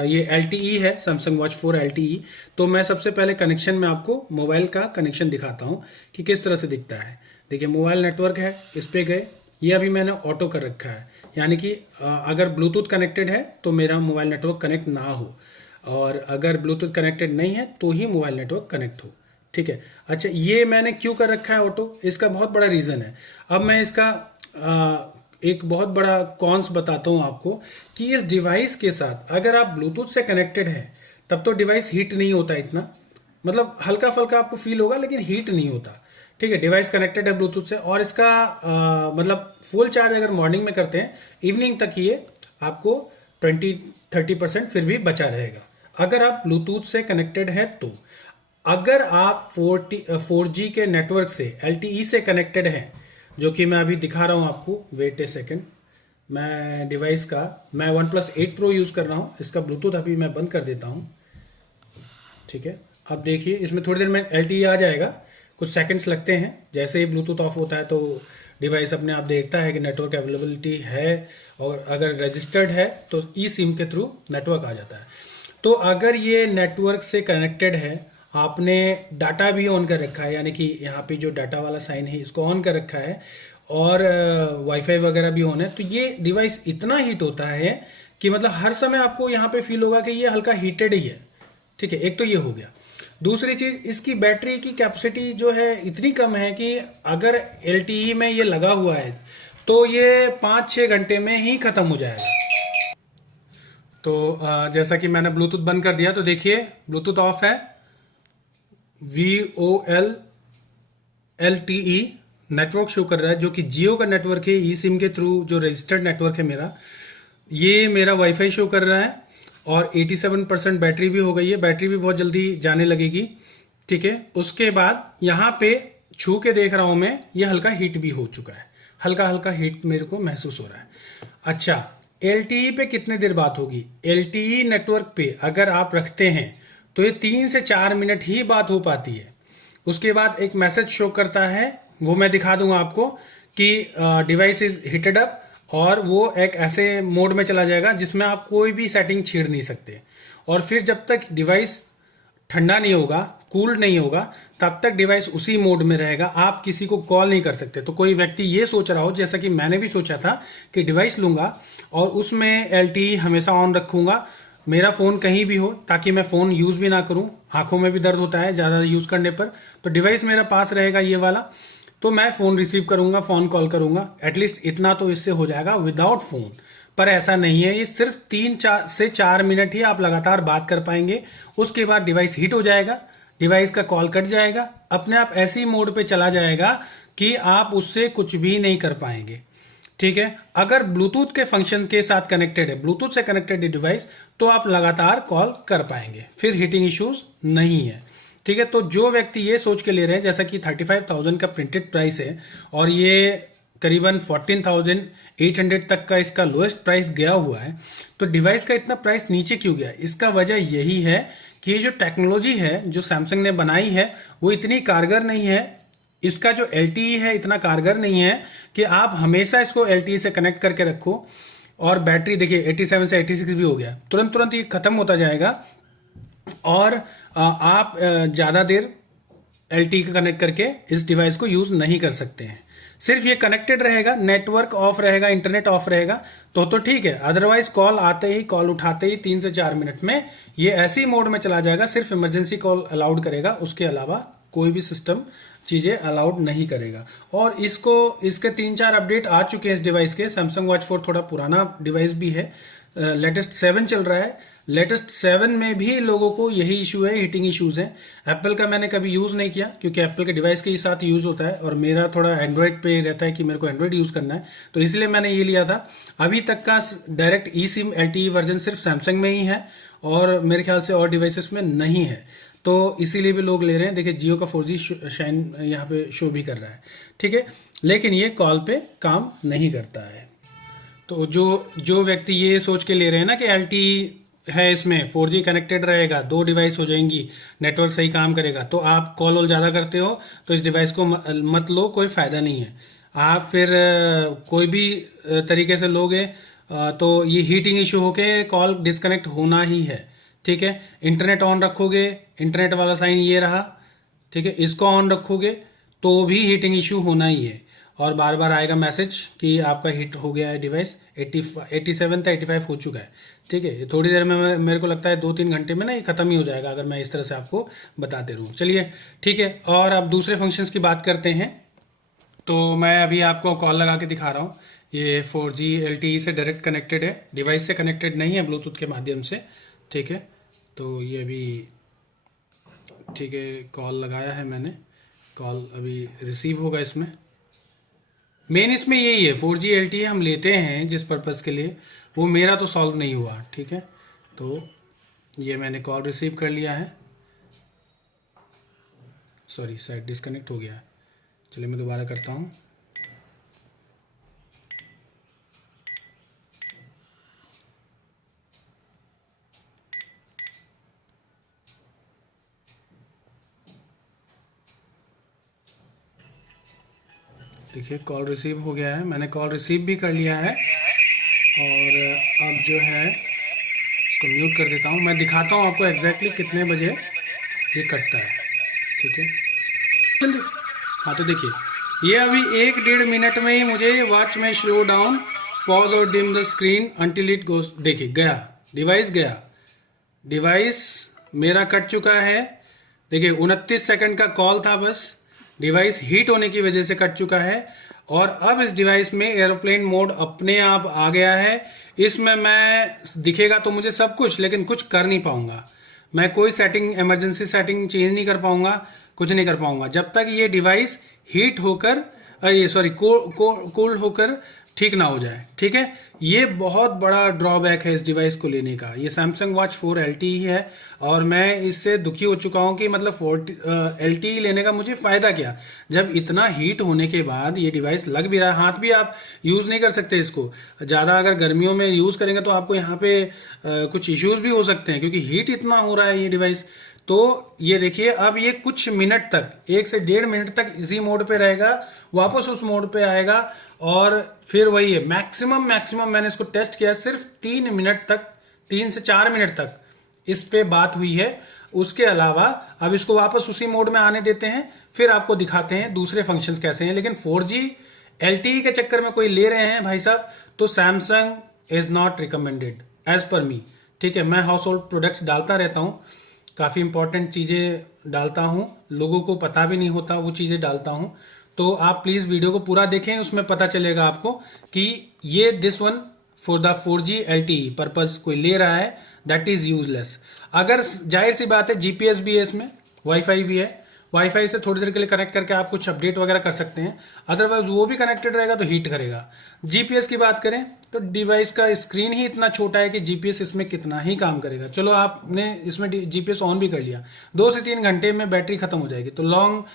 ये LTE है, सैमसंग वॉच 4 LTE। तो मैं सबसे पहले कनेक्शन में आपको मोबाइल का कनेक्शन दिखाता हूँ कि किस तरह से दिखता है। देखिए मोबाइल नेटवर्क है, इस पे गए, ये अभी मैंने ऑटो कर रखा है, यानी कि अगर ब्लूटूथ कनेक्टेड है तो मेरा मोबाइल नेटवर्क कनेक्ट ना हो, और अगर ब्लूटूथ कनेक्टेड नहीं है तो ही मोबाइल नेटवर्क कनेक्ट हो। ठीक है, अच्छा ये मैंने क्यों कर रखा है ऑटो, इसका बहुत बड़ा रीज़न है। अब मैं इसका एक बहुत बड़ा कॉन्स बताता हूँ आपको कि इस डिवाइस के साथ अगर आप ब्लूटूथ से कनेक्टेड हैं तब तो डिवाइस हीट नहीं होता इतना, मतलब हल्का फुल्का आपको फील होगा लेकिन हीट नहीं होता। ठीक है, डिवाइस कनेक्टेड है ब्लूटूथ से, और इसका मतलब फुल चार्ज अगर मॉर्निंग में करते हैं इवनिंग तक ये आपको 20-30% फिर भी बचा रहेगा अगर आप ब्लूटूथ से कनेक्टेड है तो। अगर आप 4G के नेटवर्क से LTE से कनेक्टेड हैं, जो कि मैं अभी दिखा रहा हूँ आपको, वेट ए सेकेंड, मैं डिवाइस का मैं OnePlus 8 Pro यूज़ कर रहा हूँ, इसका ब्लूटूथ अभी मैं बंद कर देता हूँ। ठीक है, अब देखिए इसमें थोड़ी देर में LTE आ जाएगा, कुछ सेकंड्स लगते हैं। जैसे ही ब्लूटूथ ऑफ होता है तो डिवाइस अपने आप देखता है कि नेटवर्क अवेलेबिलिटी है, और अगर रजिस्टर्ड है तो ई सिम के थ्रू नेटवर्क आ जाता है। तो अगर ये नेटवर्क से कनेक्टेड है, आपने डाटा भी ऑन कर रखा है, यानी कि यहाँ पे जो डाटा वाला साइन है इसको ऑन कर रखा है, और वाईफाई वगैरह भी ऑन है, तो ये डिवाइस इतना हीट होता है कि मतलब हर समय आपको यहाँ पे फील होगा कि ये हल्का हीटेड ही है। ठीक है, एक तो ये हो गया। दूसरी चीज़, इसकी बैटरी की कैपेसिटी जो है इतनी कम है कि अगर LTE में ये लगा हुआ है तो ये 5-6 घंटे में ही ख़त्म हो जाएगा। तो जैसा कि मैंने ब्लूटूथ बंद कर दिया तो देखिए ब्लूटूथ ऑफ है, VOL LTE नेटवर्क शो कर रहा है, जो कि जियो का नेटवर्क है, ई सिम के थ्रू जो रजिस्टर्ड नेटवर्क है मेरा, ये मेरा वाईफाई शो कर रहा है, और 87% बैटरी भी हो गई है, बैटरी भी बहुत जल्दी जाने लगेगी। ठीक है, उसके बाद यहाँ पे छू के देख रहा हूँ मैं, ये हल्का हीट भी हो चुका है, हल्का हल्का हीट मेरे को महसूस हो रहा है। अच्छा, LTE पे कितने देर बात होगी? LTE नेटवर्क पे अगर आप रखते हैं तो ये 3 से 4 मिनट ही बात हो पाती है। उसके बाद एक मैसेज शो करता है, वो मैं दिखा दूंगा आपको कि डिवाइस इज हीटेड अप, और वो एक ऐसे मोड में चला जाएगा जिसमें आप कोई भी सेटिंग छेड़ नहीं सकते। और फिर जब तक डिवाइस ठंडा नहीं होगा, कूल्ड नहीं होगा, तब तक डिवाइस उसी मोड में रहेगा, आप किसी को कॉल नहीं कर सकते। तो कोई व्यक्ति ये सोच रहा हो, जैसा कि मैंने भी सोचा था कि डिवाइस लूँगा और उसमें LTE हमेशा ऑन रखूँगा, मेरा फ़ोन कहीं भी हो, ताकि मैं फ़ोन यूज़ भी ना करूँ, आँखों में भी दर्द होता है ज़्यादा यूज़ करने पर, तो डिवाइस मेरा पास रहेगा ये वाला, तो मैं फ़ोन रिसीव करूँगा, फ़ोन कॉल करूँगा, एटलीस्ट इतना तो इससे हो जाएगा विदाउट फ़ोन। पर ऐसा नहीं है, ये सिर्फ 3 से 4 मिनट ही आप लगातार बात कर पाएंगे, उसके बाद डिवाइस हीट हो जाएगा, डिवाइस का कॉल कट जाएगा, अपने आप ऐसी मोड पे चला जाएगा कि आप उससे कुछ भी नहीं कर पाएंगे। ठीक है, अगर ब्लूटूथ के फंक्शन के साथ कनेक्टेड है, ब्लूटूथ से कनेक्टेड है डिवाइस, तो आप लगातार कॉल कर पाएंगे, फिर हीटिंग इश्यूज नहीं है। ठीक है, तो जो व्यक्ति ये सोच के ले रहे हैं, जैसा कि 35,000 का प्रिंटेड प्राइस है और ये करीबन 14,800 तक का इसका लोएस्ट प्राइस गया हुआ है, तो डिवाइस का इतना प्राइस नीचे क्यों गया? इसका वजह यही है कि ये जो टेक्नोलॉजी है जो सैमसंग ने बनाई है वो इतनी कारगर नहीं है, इसका जो LTE है इतना कारगर नहीं है कि आप हमेशा इसको LTE से कनेक्ट करके रखो। और बैटरी देखिए 87 से 86 भी हो गया, तुरंत तुरंत ये ख़त्म होता जाएगा, और आप ज़्यादा देर LTE का कनेक्ट करके इस डिवाइस को यूज़ नहीं कर सकते हैं। सिर्फ ये कनेक्टेड रहेगा, नेटवर्क ऑफ रहेगा, इंटरनेट ऑफ रहेगा तो ठीक है, अदरवाइज कॉल आते ही, कॉल उठाते ही 3 से 4 मिनट में ये ऐसी मोड में चला जाएगा, सिर्फ इमरजेंसी कॉल अलाउड करेगा, उसके अलावा कोई भी सिस्टम चीज़ें अलाउड नहीं करेगा। और इसके 3-4 अपडेट आ चुके हैं इस डिवाइस के। सैमसंग वॉच 4 थोड़ा पुराना डिवाइस भी है, लेटेस्ट 7 चल रहा है, लेटेस्ट 7 में भी लोगों को यही इशू है, हीटिंग इश्यूज हैं। एप्पल का मैंने कभी यूज़ नहीं किया क्योंकि एप्पल के डिवाइस के ही साथ यूज़ होता है, और मेरा थोड़ा एंड्रॉयड पे रहता है कि मेरे को एंड्रॉयड यूज़ करना है, तो इसलिए मैंने ये लिया था। अभी तक का डायरेक्ट ई सिम LTE वर्जन सिर्फ सैमसंग में ही है, और मेरे ख्याल से और डिवाइसेस में नहीं है, तो इसीलिए भी लोग ले रहे हैं। देखिए जियो का 4G शाइन यहाँ पे शो भी कर रहा है, ठीक है, लेकिन ये कॉल पे काम नहीं करता है। तो जो जो व्यक्ति ये सोच के ले रहे हैं ना कि एल है, इसमें 4G कनेक्टेड रहेगा, दो डिवाइस हो जाएंगी, नेटवर्क सही काम करेगा, तो आप कॉल वॉल ज़्यादा करते हो तो इस डिवाइस को मत लो, कोई फ़ायदा नहीं है। आप फिर कोई भी तरीके से लोगे तो ये हीटिंग इशू होके कॉल डिस्कनेक्ट होना ही है। ठीक है, इंटरनेट ऑन रखोगे, इंटरनेट वाला साइन ये रहा, ठीक है, इसको ऑन रखोगे तो भी हीटिंग इशू होना ही है, और बार बार आएगा मैसेज कि आपका हीट हो गया है डिवाइस, 87 था, 85 हो चुका है। ठीक है, थोड़ी देर में मेरे को लगता है 2-3 घंटे में ना ये ख़त्म ही हो जाएगा अगर मैं इस तरह से आपको बताते रहूँ। चलिए ठीक है, और अब दूसरे फंक्शंस की बात करते हैं। तो मैं अभी आपको कॉल लगा के दिखा रहा हूँ, ये 4G LTE से डायरेक्ट कनेक्टेड है, डिवाइस से कनेक्टेड नहीं है, ब्लूटूथ के माध्यम से। ठीक है, तो ये अभी ठीक है, कॉल लगाया है मैंने, कॉल अभी रिसीव होगा। इसमें मेन इसमें यही है, 4G LTE हम लेते हैं जिस पर्पज़ के लिए, वो मेरा तो सॉल्व नहीं हुआ। ठीक है, तो ये मैंने कॉल रिसीव कर लिया है, सॉरी शायद डिस्कनेक्ट हो गया है। चलिए मैं दोबारा करता हूँ। देखिए कॉल रिसीव हो गया है, मैंने कॉल रिसीव भी कर लिया है, और अब जो है इसको म्यूट कर देता हूँ। मैं दिखाता हूँ आपको एग्जैक्टली कितने बजे ये कटता है। ठीक है, जल्दी। हाँ तो देखिए, ये अभी 1-1.5 मिनट में ही मुझे वॉच में स्लो डाउन, पॉज और dim the screen until it goes, देखिए गया डिवाइस, गया डिवाइस मेरा कट चुका है। देखिए 29 सेकंड का कॉल था, बस डिवाइस हीट होने की वजह से कट चुका है, और अब इस डिवाइस में एरोप्लेन मोड अपने आप आ गया है। इसमें मैं दिखेगा तो मुझे सब कुछ, लेकिन कुछ कर नहीं पाऊंगा, मैं कोई सेटिंग, इमरजेंसी सेटिंग चेंज नहीं कर पाऊंगा, कुछ नहीं कर पाऊंगा जब तक ये डिवाइस हीट होकर, ये सॉरी कोल्ड होकर ठीक ना हो जाए। ठीक है, ये बहुत बड़ा ड्रॉबैक है इस डिवाइस को लेने का। ये सैमसंग वॉच 4 LTE है, और मैं इससे दुखी हो चुका हूँ कि मतलब LTE लेने का मुझे फ़ायदा क्या, जब इतना हीट होने के बाद ये डिवाइस लग भी रहा है, हाथ भी आप यूज़ नहीं कर सकते इसको ज़्यादा। अगर गर्मियों में यूज़ करेंगे तो आपको यहाँ पे कुछ इश्यूज़ भी हो सकते हैं, क्योंकि हीट इतना हो रहा है ये डिवाइस। तो ये देखिए, अब ये कुछ मिनट तक, 1 से 1.5 मिनट तक इसी मोड पे रहेगा, वापस उस मोड पे आएगा, और फिर वही है। मैक्सिमम मैंने इसको टेस्ट किया, सिर्फ 3 मिनट तक, 3 से 4 मिनट तक इस पे बात हुई है। उसके अलावा अब इसको वापस उसी मोड में आने देते हैं, फिर आपको दिखाते हैं दूसरे फंक्शंस कैसे हैं। लेकिन 4G LTE के चक्कर में कोई ले रहे हैं भाई साहब, तो Samsung is not recommended as per me. ठीक है, मैं हाउस होल्ड प्रोडक्ट्स डालता रहता हूँ, काफ़ी इंपॉर्टेंट चीज़ें डालता हूँ, लोगों को पता भी नहीं होता वो चीज़ें डालता हूँ। तो आप प्लीज़ वीडियो को पूरा देखें, उसमें पता चलेगा आपको कि ये this one for the 4G LTE purpose कोई ले रहा है, दैट इज़ यूजलेस। अगर जाहिर सी बात है GPS भी है इसमें, वाईफाई भी है, वाईफाई से थोड़ी देर के लिए कनेक्ट करके आप कुछ अपडेट वगैरह कर सकते हैं, अदरवाइज वो भी कनेक्टेड रहेगा तो हीट करेगा। जीपीएस की बात करें तो डिवाइस का स्क्रीन ही इतना छोटा है कि जीपीएस इसमें कितना ही काम करेगा। चलो आपने इसमें जीपीएस ऑन भी कर लिया, 2 से 3 घंटे में बैटरी खत्म हो जाएगी, तो लॉन्ग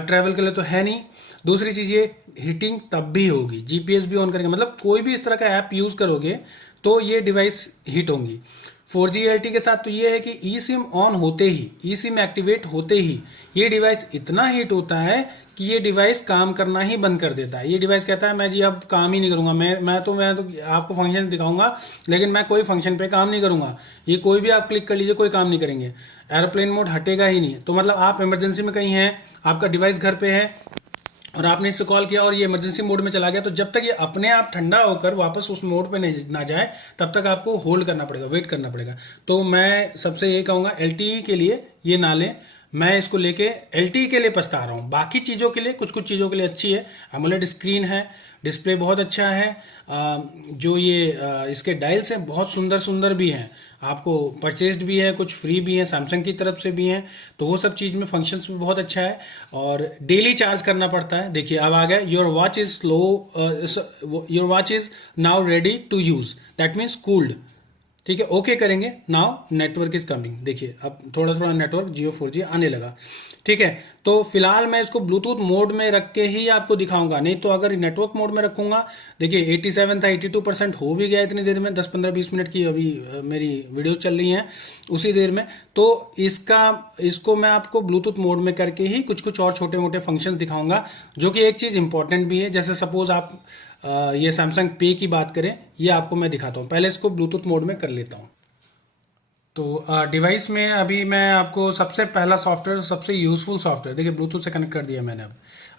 ट्रैवल के लिए तो है नहीं। दूसरी चीज़ ये हीटिंग तब भी होगी, जीपीएस भी ऑन करेंगे, मतलब कोई भी इस तरह का ऐप यूज़ करोगे तो ये डिवाइस हीट होंगी। 4G LTE के साथ तो ये है कि ई सिम ऑन होते ही, ई सिम एक्टिवेट होते ही ये डिवाइस इतना हीट होता है कि ये डिवाइस काम करना ही बंद कर देता है। ये डिवाइस कहता है मैं जी अब काम ही नहीं करूँगा, मैं तो आपको फंक्शन दिखाऊंगा लेकिन मैं कोई फंक्शन पे काम नहीं करूँगा। ये कोई भी आप क्लिक कर लीजिए, कोई काम नहीं करेंगे, एरोप्लेन मोड हटेगा ही नहीं। तो मतलब आप इमरजेंसी में कहीं हैं, आपका डिवाइस घर पे है और आपने इससे कॉल किया और ये इमरजेंसी मोड में चला गया, तो जब तक ये अपने आप ठंडा होकर वापस उस मोड पे नहीं ना जाए तब तक आपको होल्ड करना पड़ेगा, वेट करना पड़ेगा। तो मैं सबसे ये कहूँगा LTE के लिए ये ना लें। मैं इसको लेके LTE के लिए पछता रहा हूँ, बाकी चीज़ों के लिए कुछ चीज़ों के लिए अच्छी है। एमोलेड स्क्रीन है, डिस्प्ले बहुत अच्छा है, जो ये इसके डायल्स हैं बहुत सुंदर सुंदर भी हैं, आपको परचेस्ड भी है, कुछ फ्री भी हैं, सैमसंग की तरफ से भी हैं, तो वो सब चीज़ में फंक्शंस भी बहुत अच्छा है। और डेली चार्ज करना पड़ता है। देखिए अब आ गया, your watch is slow, your watch is now ready to use, that means cooled. ठीक है, ओके करेंगे। नाउ नेटवर्क इज कमिंग, देखिए अब थोड़ा थोड़ा नेटवर्क जियो 4G आने लगा। ठीक है, तो फिलहाल मैं इसको ब्लूटूथ मोड में रख के ही आपको दिखाऊंगा, नहीं तो अगर नेटवर्क मोड में रखूंगा, देखिए 87 था, 82% हो भी गया इतनी देर में, 10-15-20 मिनट की अभी मेरी वीडियो चल रही हैं उसी देर में। तो इसको मैं आपको ब्लूटूथ मोड में करके ही कुछ कुछ और छोटे मोटे फंक्शन दिखाऊंगा, जो कि एक चीज़ इंपॉर्टेंट भी है। जैसे सपोज आप ये सैमसंग पे की बात करें, ये आपको मैं दिखाता हूँ। पहले इसको ब्लूटूथ मोड में कर लेता हूँ। तो डिवाइस में अभी मैं आपको सबसे पहला सॉफ्टवेयर, सबसे यूज़फुल सॉफ्टवेयर, देखिए ब्लूटूथ से कनेक्ट कर दिया मैंने।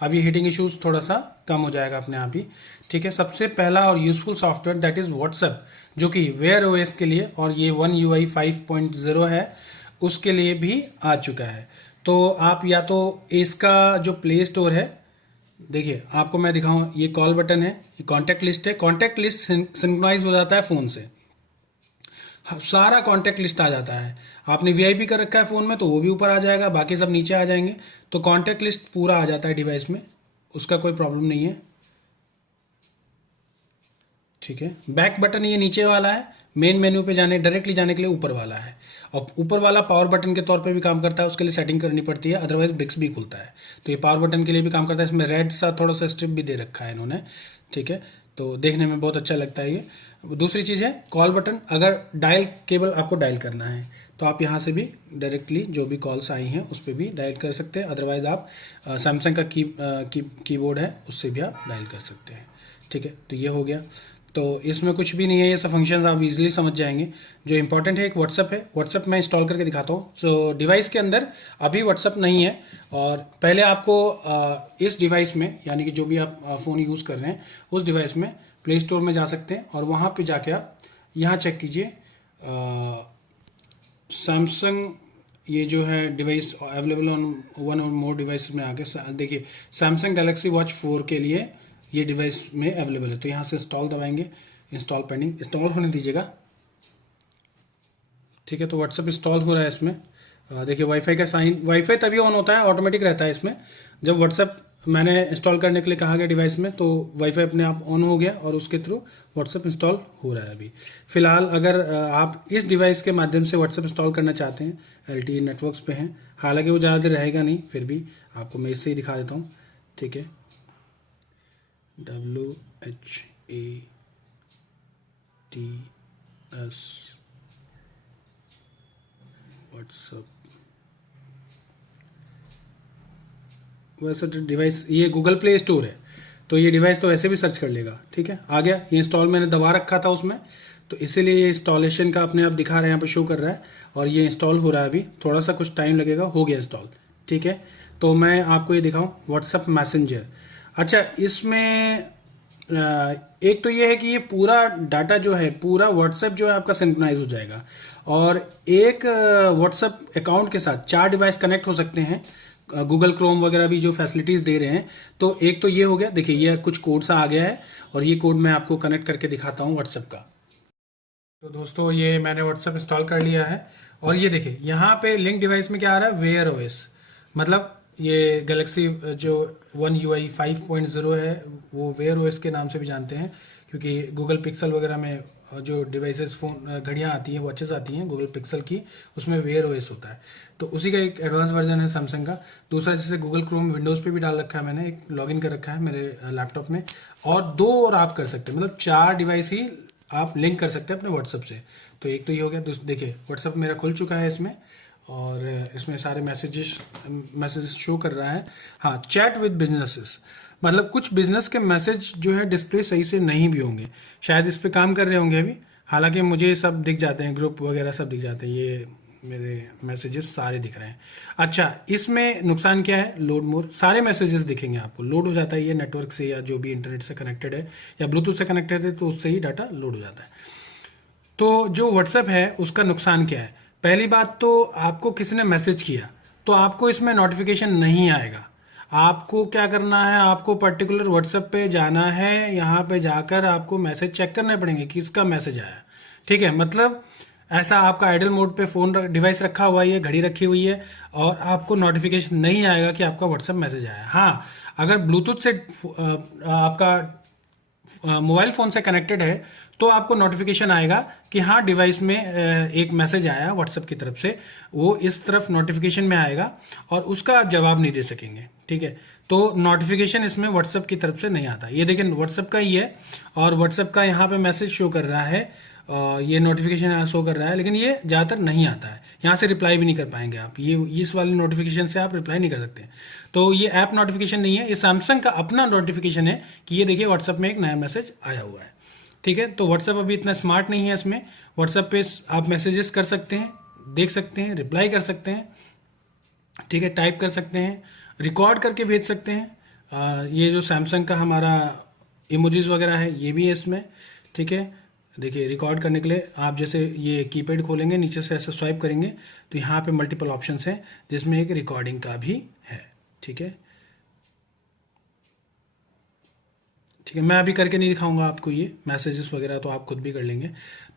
अब ये हीटिंग इश्यूज थोड़ा सा कम हो जाएगा अपने आप ही। ठीक है, सबसे पहला और useful software that is WhatsApp, जो कि वेयर ओएस के लिए, और ये वन UI 5.0 है उसके लिए भी आ चुका है। तो आप या तो इसका जो प्ले स्टोर है, देखिए आपको मैं दिखाऊँ, ये कॉल बटन है, ये कॉन्टैक्ट लिस्ट है। कॉन्टैक्ट लिस्ट सिंक्रोनाइज हो जाता है फ़ोन से, सारा कॉन्टैक्ट लिस्ट आ जाता है। आपने VIP कर रखा है फ़ोन में तो वो भी ऊपर आ जाएगा, बाकी सब नीचे आ जाएंगे। तो कॉन्टैक्ट लिस्ट पूरा आ जाता है डिवाइस में, उसका कोई प्रॉब्लम नहीं है। ठीक है, बैक बटन ये नीचे वाला है, मेन मेन्यू पे जाने डायरेक्टली जाने के लिए ऊपर वाला है, और ऊपर वाला पावर बटन के तौर पे भी काम करता है, उसके लिए सेटिंग करनी पड़ती है, अदरवाइज बिक्स भी खुलता है। तो ये पावर बटन के लिए भी काम करता है। इसमें रेड सा थोड़ा सा स्ट्रिप भी दे रखा है इन्होंने। ठीक है, तो देखने में बहुत अच्छा लगता है ये। दूसरी चीज़ है कॉल बटन, अगर डायल केवल आपको डायल करना है तो आप यहाँ से भी डायरेक्टली जो भी कॉल्स आई हैं उस पर भी डायल कर सकते हैं, अदरवाइज़ आप सैमसंग का कीबोर्ड है उससे भी आप डायल कर सकते हैं। ठीक है, तो ये हो गया। तो इसमें कुछ भी नहीं है, ये सब फंक्शंस आप इजीली समझ जाएंगे। जो इंपॉर्टेंट है एक व्हाट्सअप है, व्हाट्सअप मैं इंस्टॉल करके दिखाता हूँ। सो डिवाइस के अंदर अभी व्हाट्सअप नहीं है, और पहले आपको इस डिवाइस में, यानी कि जो भी आप फ़ोन यूज़ कर रहे हैं उस डिवाइस में प्ले स्टोर में जा सकते हैं, और वहाँ पे जाके आप यहाँ चेक कीजिए सैमसंग, ये जो है डिवाइस अवेलेबल ऑन वन और मोर डिवाइस में आके देखिए सैमसंग गैलेक्सी वॉच 4 के लिए ये डिवाइस में अवेलेबल है। तो यहाँ से इंस्टॉल दबाएंगे, इंस्टॉल पेंडिंग, इंस्टॉल होने दीजिएगा। ठीक है, तो व्हाट्सअप इंस्टॉल हो रहा है इसमें। देखिए वाईफाई का साइन, वाईफाई तभी ऑन होता है, ऑटोमेटिक रहता है इसमें। जब व्हाट्सअप मैंने इंस्टॉल करने के लिए कहा गया डिवाइस में, तो वाईफाई अपने आप ऑन हो गया और उसके थ्रू व्हाट्सअप इंस्टॉल हो रहा है अभी फ़िलहाल। अगर आप इस डिवाइस के माध्यम से व्हाट्सअप इंस्टॉल करना चाहते हैं, LTE नेटवर्क्स पे हैं, हालांकि वो ज़्यादा देर रहेगा नहीं, फिर भी आपको मैं इससे ही दिखा देता हूँ। ठीक है, WHATS व्हाट्सअप, वैसे तो डिवाइस ये गूगल प्ले स्टोर है, तो ये डिवाइस तो वैसे भी सर्च कर लेगा। ठीक है, आ गया, ये इंस्टॉल मैंने दबा रखा था उसमें, तो इसीलिए ये इंस्टॉलेशन का अपने आप दिखा रहा है, यहाँ पे शो कर रहा है, और ये इंस्टॉल हो रहा है अभी, थोड़ा सा कुछ टाइम लगेगा, हो गया इंस्टॉल। ठीक है, तो मैं आपको ये दिखाऊँ व्हाट्सअप मैसेंजर। अच्छा, इसमें एक तो ये है कि ये पूरा डाटा जो है, पूरा व्हाट्सएप जो है आपका सिंक्रोनाइज हो जाएगा, और एक व्हाट्सएप अकाउंट के साथ 4 डिवाइस कनेक्ट हो सकते हैं। गूगल क्रोम वगैरह भी जो फैसिलिटीज़ दे रहे हैं। तो एक तो ये हो गया, देखिए ये कुछ कोड सा आ गया है, और ये कोड मैं आपको कनेक्ट करके दिखाता हूँ व्हाट्सएप का। तो दोस्तों ये मैंने व्हाट्सएप इंस्टॉल कर लिया है, और ये देखिए यहाँ पे लिंक डिवाइस में क्या आ रहा है, वेयर ओएस, मतलब ये गैलेक्सी जो वन UI 5.0 है वो वेयर ओएस के नाम से भी जानते हैं, क्योंकि गूगल पिक्सल वगैरह में जो डिवाइसेस फ़ोन घड़ियाँ आती हैं, वॉचेस आती हैं गूगल पिक्सल की, उसमें वेयर ओएस होता है। तो उसी का एक एडवांस वर्जन है सैमसंग का। दूसरा जैसे गूगल क्रोम विंडोज़ पे भी डाल रखा है मैंने, एक लॉगिन कर रखा है मेरे लैपटॉप में, और 2 और आप कर सकते हैं, मतलब 4 डिवाइस ही आप लिंक कर सकते हैं अपने व्हाट्सअप से। तो एक तो ये हो गया। देखिए व्हाट्सअप मेरा खुल चुका है इसमें, और इसमें सारे मैसेजेस शो कर रहा है। हाँ, चैट विद बिजनेसेस, मतलब कुछ बिजनेस के मैसेज जो है डिस्प्ले सही से नहीं भी होंगे, शायद इस पे काम कर रहे होंगे अभी, हालांकि मुझे सब दिख जाते हैं, ग्रुप वगैरह सब दिख जाते हैं, ये मेरे मैसेजेस सारे दिख रहे हैं। अच्छा, इसमें नुकसान क्या है, लोड मोर, सारे मैसेजेस दिखेंगे आपको, लोड हो जाता है ये नेटवर्क से या जो भी इंटरनेट से कनेक्टेड है या ब्लूटूथ से कनेक्टेड है, तो उससे ही डाटा लोड हो जाता है। तो जो व्हाट्सएप है उसका नुकसान क्या है, पहली बात तो आपको किसी ने मैसेज किया तो आपको इसमें नोटिफिकेशन नहीं आएगा। आपको क्या करना है, आपको पर्टिकुलर व्हाट्सएप पे जाना है, यहाँ पे जाकर आपको मैसेज चेक करने पड़ेंगे कि इसका मैसेज आया। ठीक है, मतलब ऐसा आपका आइडल मोड पे फ़ोन डिवाइस रखा हुआ है, घड़ी रखी हुई है, और आपको नोटिफिकेशन नहीं आएगा कि आपका व्हाट्सएप मैसेज आया। हाँ, अगर ब्लूटूथ से आपका मोबाइल फ़ोन से कनेक्टेड है तो आपको नोटिफिकेशन आएगा कि हाँ डिवाइस में एक मैसेज आया व्हाट्सएप की तरफ से, वो इस तरफ नोटिफिकेशन में आएगा और उसका आप जवाब नहीं दे सकेंगे। ठीक है, तो नोटिफिकेशन इसमें व्हाट्सएप की तरफ से नहीं आता। ये देखिए व्हाट्सएप का ही है और व्हाट्सएप का यहाँ पे मैसेज शो कर रहा है, ये नोटिफिकेशन यहाँ शो कर रहा है, लेकिन ये ज़्यादातर नहीं आता है। यहाँ से रिप्लाई भी नहीं कर पाएंगे आप, ये इस वाले नोटिफिकेशन से आप रिप्लाई नहीं कर सकते। तो ये ऐप नोटिफिकेशन नहीं है, ये सैमसंग का अपना नोटिफिकेशन है कि ये देखिए व्हाट्सएप में एक नया मैसेज आया हुआ है। ठीक है, तो व्हाट्सएप अभी इतना स्मार्ट नहीं है, इसमें व्हाट्सएप पे आप मैसेजेस कर सकते हैं, देख सकते हैं, रिप्लाई कर सकते हैं। ठीक है, टाइप कर सकते हैं, रिकॉर्ड करके भेज सकते हैं। ये जो सैमसंग का हमारा इमोजीज वगैरह है ये भी है इसमें। ठीक है, देखिए रिकॉर्ड करने के लिए आप जैसे ये कीपैड खोलेंगे, नीचे से ऐसे स्वाइप करेंगे तो यहाँ पे मल्टीपल ऑप्शंस हैं जिसमें एक रिकॉर्डिंग का भी है। ठीक है, ठीक है, मैं अभी करके नहीं दिखाऊंगा आपको, ये मैसेजेस वगैरह तो आप खुद भी कर लेंगे।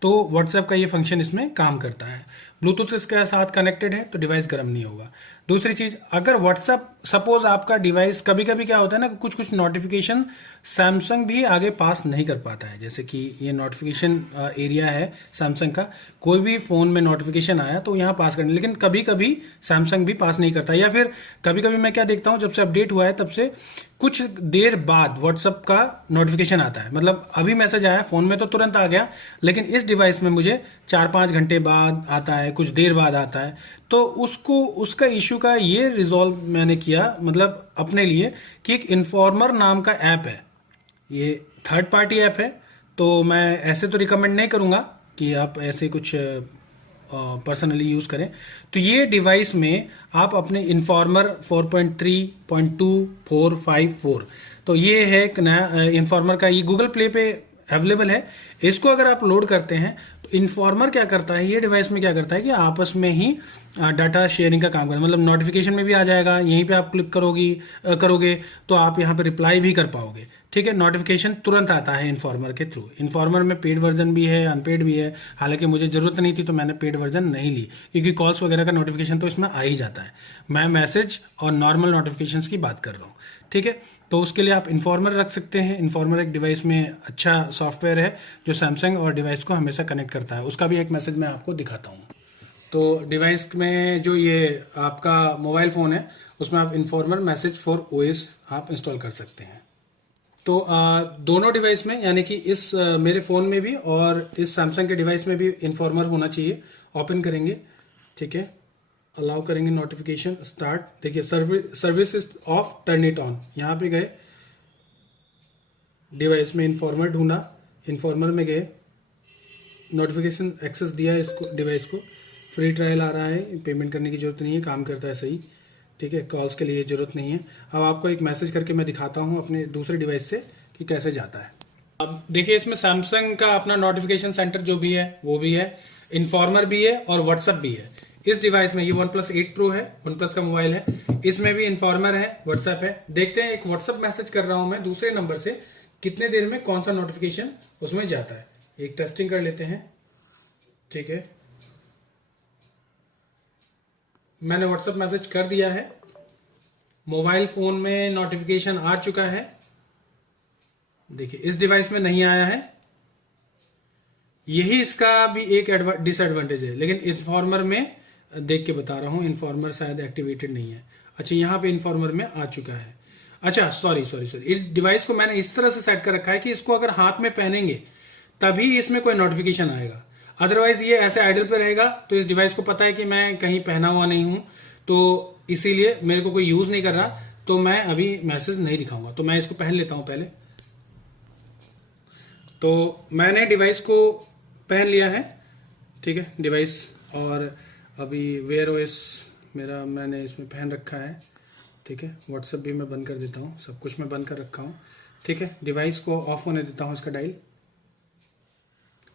तो व्हाट्सएप का ये फंक्शन इसमें काम करता है। ब्लूटूथ इसके साथ कनेक्टेड है तो डिवाइस गर्म नहीं होगा। दूसरी चीज़, अगर व्हाट्सएप सपोज आपका डिवाइस, कभी कभी क्या होता है ना, कुछ कुछ नोटिफिकेशन सैमसंग भी आगे पास नहीं कर पाता है। जैसे कि ये नोटिफिकेशन एरिया है सैमसंग का, कोई भी फ़ोन में नोटिफिकेशन आया तो यहाँ पास करने, लेकिन कभी कभी सैमसंग भी पास नहीं करता। या फिर कभी कभी मैं क्या देखता हूँ, जब से अपडेट हुआ है तब से कुछ देर बाद व्हाट्सएप का नोटिफिकेशन आता है। मतलब अभी मैसेज आया फ़ोन में तो तुरंत आ गया, लेकिन इस डिवाइस में मुझे 4-5 घंटे बाद आता है, कुछ देर बाद आता है। तो उसका इशू का ये रिजॉल्व मैंने किया, मतलब अपने लिए, कि एक इन्फॉर्मर नाम का ऐप है, ये थर्ड पार्टी ऐप है। तो मैं ऐसे तो रिकमेंड नहीं करूँगा कि आप ऐसे कुछ पर्सनली यूज़ करें। तो ये डिवाइस में आप अपने इन्फॉर्मर 4.3.2.4.5.4, तो ये है एक नया इन्फॉर्मर का, ये गूगल प्ले पे अवेलेबल है। इसको अगर आप लोड करते हैं तो इन्फॉर्मर क्या करता है, ये डिवाइस में क्या करता है कि आपस में ही डाटा शेयरिंग का काम करता है। मतलब नोटिफिकेशन में भी आ जाएगा, यहीं पे आप क्लिक करोगे तो आप यहाँ पे रिप्लाई भी कर पाओगे। ठीक है, नोटिफिकेशन तुरंत आता है इन्फॉर्मर के थ्रू। इन्फॉर्मर में पेड वर्जन भी है, अनपेड भी है। हालांकि मुझे ज़रूरत नहीं थी तो मैंने पेड वर्जन नहीं ली, क्योंकि कॉल्स वगैरह का नोटिफिकेशन तो इसमें आ ही जाता है। मैं मैसेज और नॉर्मल नोटिफिकेशंस की बात कर रहा हूँ। ठीक है, तो उसके लिए आप इन्फॉर्मर रख सकते हैं। इन्फॉर्मर एक डिवाइस में अच्छा सॉफ्टवेयर है जो सैमसंग और डिवाइस को हमेशा कनेक्ट करता है। उसका भी एक मैसेज मैं आपको दिखाता हूँ। तो डिवाइस में जो ये आपका मोबाइल फ़ोन है उसमें आप इन्फॉर्मर मैसेज फॉर ओएस आप इंस्टॉल कर सकते हैं। तो दोनों डिवाइस में, यानी कि इस मेरे फ़ोन में भी और इस सैमसंग के डिवाइस में भी इन्फॉर्मर होना चाहिए। ओपन करेंगे, ठीक है, अलाउ करेंगे, नोटिफिकेशन स्टार्ट। देखिए service is of, turn it on, यहाँ पे गए, डिवाइस में इन्फॉर्मर ढूंढा, इन्फॉर्मर में गए, नोटिफिकेशन एक्सेस दिया इसको, डिवाइस को। फ्री ट्रायल आ रहा है, पेमेंट करने की जरूरत नहीं है, काम करता है सही। ठीक है, कॉल्स के लिए ज़रूरत नहीं है। अब आपको एक मैसेज करके मैं दिखाता हूँ अपने दूसरे डिवाइस से कि कैसे जाता है। अब देखिए इसमें सैमसंग का अपना नोटिफिकेशन सेंटर जो भी है वो भी है, इन्फॉर्मर भी है और व्हाट्सअप भी है। इस डिवाइस में ये OnePlus 8 Pro है, OnePlus का मोबाइल है, इसमें भी इन्फॉर्मर है, व्हाट्सएप है। देखते हैं, एक व्हाट्सएप मैसेज कर रहा हूं मैं दूसरे नंबर से, कितने देर में कौन सा नोटिफिकेशन उसमें जाता है। एक टेस्टिंग कर लेते हैं। ठीक है, मैंने व्हाट्सएप मैसेज कर दिया है, मोबाइल फोन में नोटिफिकेशन आ चुका है। देखिए इस डिवाइस में नहीं आया है, यही इसका भी एक डिसएडवांटेज है। लेकिन इन्फॉर्मर में देख के बता रहा हूं, इन्फॉर्मर शायद एक्टिवेटेड नहीं है। अच्छा, यहां पे इन्फॉर्मर में आ चुका है। अच्छा सॉरी, इस डिवाइस को मैंने इस तरह से सेट कर रखा है कि इसको अगर हाथ में पहनेंगे तभी इसमें कोई नोटिफिकेशन आएगा, अदरवाइज ये ऐसे आइडल पे रहेगा। तो इस डिवाइस को पता है कि मैं कहीं पहना हुआ नहीं हूं, तो इसीलिए मेरे को कोई यूज नहीं कर रहा, तो मैं अभी मैसेज नहीं दिखाऊंगा। तो मैं इसको पहन लेता हूं पहले। तो मैंने डिवाइस को पहन लिया है, ठीक है, डिवाइस, और अभी वेयर ओएस मेरा मैंने इसमें पहन रखा है। ठीक है, व्हाट्सएप भी मैं बंद कर देता हूँ, सब कुछ मैं बंद कर रखा हूँ। ठीक है, डिवाइस को ऑफ होने देता हूँ, इसका डायल।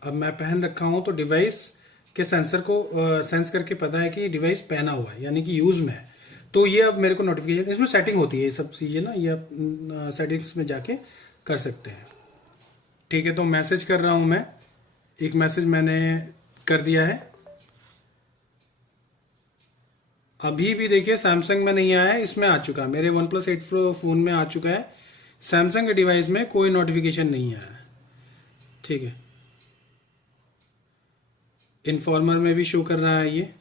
अब मैं पहन रखा हूँ तो डिवाइस के सेंसर को सेंस करके पता है कि डिवाइस पहना हुआ है, यानी कि यूज में है। तो ये अब मेरे को नोटिफिकेशन, इसमें सेटिंग होती है ये सब चीज़ें ना, ये आप सेटिंग्स में जाके कर सकते हैं। ठीक है, तो मैसेज कर रहा हूँ मैं, एक मैसेज मैंने कर दिया है। अभी भी देखिए सैमसंग में नहीं आया है, इसमें आ चुका है, मेरे OnePlus 8 Pro फोन में आ चुका है। सैमसंग के डिवाइस में कोई नोटिफिकेशन नहीं आया है, ठीक है। इन्फॉर्मर में भी शो कर रहा है, ये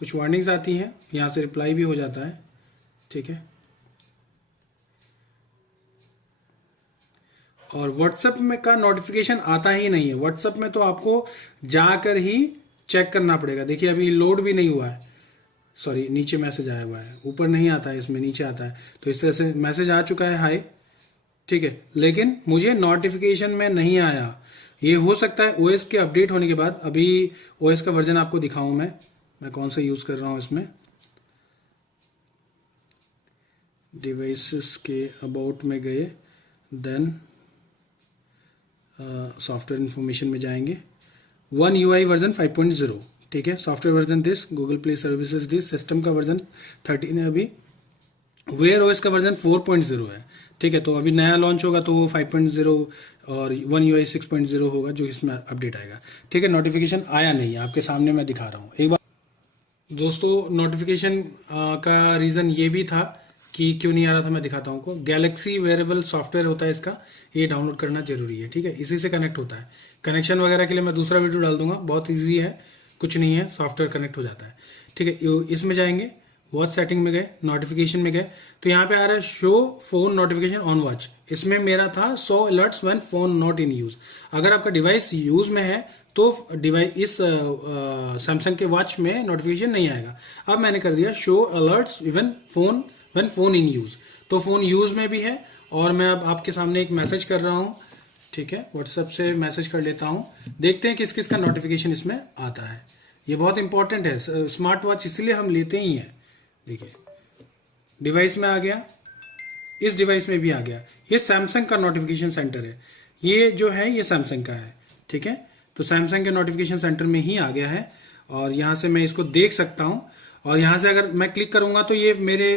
कुछ वार्निंग्स आती हैं, यहाँ से रिप्लाई भी हो जाता है, ठीक है। और व्हाट्सएप में का नोटिफिकेशन आता ही नहीं है। व्हाट्सएप में तो आपको जाकर ही चेक करना पड़ेगा। देखिए अभी लोड भी नहीं हुआ है, सॉरी नीचे मैसेज आया हुआ है, ऊपर नहीं आता है, इसमें नीचे आता है। तो इस तरह से मैसेज आ चुका है हाय, ठीक है, लेकिन मुझे नोटिफिकेशन में नहीं आया। ये हो सकता है ओएस के अपडेट होने के बाद। अभी ओएस का वर्जन आपको दिखाऊं मैं कौन सा यूज कर रहा हूं। इसमें डिवाइसेस के अबाउट में गए, देन सॉफ्टवेयर इंफॉर्मेशन में जाएंगे, वन यूआई वर्जन 5.0, ठीक है। Software version this, Google play services this, system का वर्जन 13 है अभी, वेयर ओएस का वर्जन 4.0 है, ठीक है। तो अभी नया लॉन्च होगा तो वो 5.0 और वन यूआई 6.0 होगा जो इसमें अपडेट आएगा, ठीक है। नोटिफिकेशन आया नहीं है, आपके सामने मैं दिखा रहा हूँ एक बार। दोस्तों नोटिफिकेशन का रीज़न ये भी था कि क्यों नहीं आ रहा था, मैं दिखाता हूँ आपको। गैलेक्सी वेरेबल सॉफ्टवेयर होता है इसका, ये डाउनलोड करना जरूरी है, ठीक है। इसी से कनेक्ट होता है। कनेक्शन वगैरह के लिए मैं दूसरा वीडियो डाल दूंगा, बहुत ईजी है, कुछ नहीं है, सॉफ्टवेयर कनेक्ट हो जाता है, ठीक है। इसमें जाएंगे, वॉच सेटिंग में गए, नोटिफिकेशन में गए, तो यहाँ पे आ रहा है show phone notification on watch. इसमें मेरा था show alerts when phone not in use. अगर आपका डिवाइस यूज में है तो डिवाइस इस सैमसंग के वॉच में नोटिफिकेशन नहीं आएगा। अब मैंने कर दिया show alerts even phone when phone in use, तो फोन यूज में भी है। और मैं अब आपके सामने एक मैसेज कर रहा हूँ, ठीक है, व्हाट्सएप से मैसेज कर लेता हूँ, देखते हैं किस किस का नोटिफिकेशन इसमें आता है। ये बहुत इंपॉर्टेंट है, स्मार्ट वॉच इसलिए हम लेते ही हैं। देखिए डिवाइस में आ गया, इस डिवाइस में भी आ गया। ये सैमसंग का नोटिफिकेशन सेंटर है, ये जो है ये सैमसंग का है, ठीक है। तो सैमसंग के नोटिफिकेशन सेंटर में ही आ गया है और यहाँ से मैं इसको देख सकता हूँ। और यहाँ से अगर मैं क्लिक करूँगा तो ये मेरे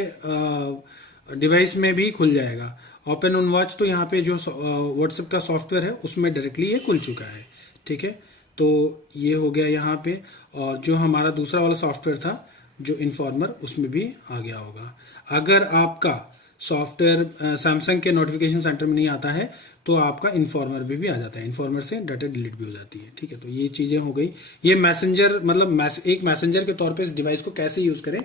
डिवाइस में भी खुल जाएगा। ओपन ऑन वॉच, तो यहाँ पे जो व्हाट्सएप का सॉफ्टवेयर है उसमें डायरेक्टली ये खुल चुका है, ठीक है। तो ये हो गया यहाँ पे। और जो हमारा दूसरा वाला सॉफ्टवेयर था जो इन्फॉर्मर, उसमें भी आ गया होगा। अगर आपका सॉफ्टवेयर सैमसंग के नोटिफिकेशन सेंटर में नहीं आता है तो आपका इन्फॉर्मर भी आ जाता है, इन्फॉर्मर से डाटा डिलीट भी हो जाती है, ठीक है। तो ये चीज़ें हो गई। ये मैसेंजर मतलब एक मैसेंजर के तौर पे इस डिवाइस को कैसे यूज़ करें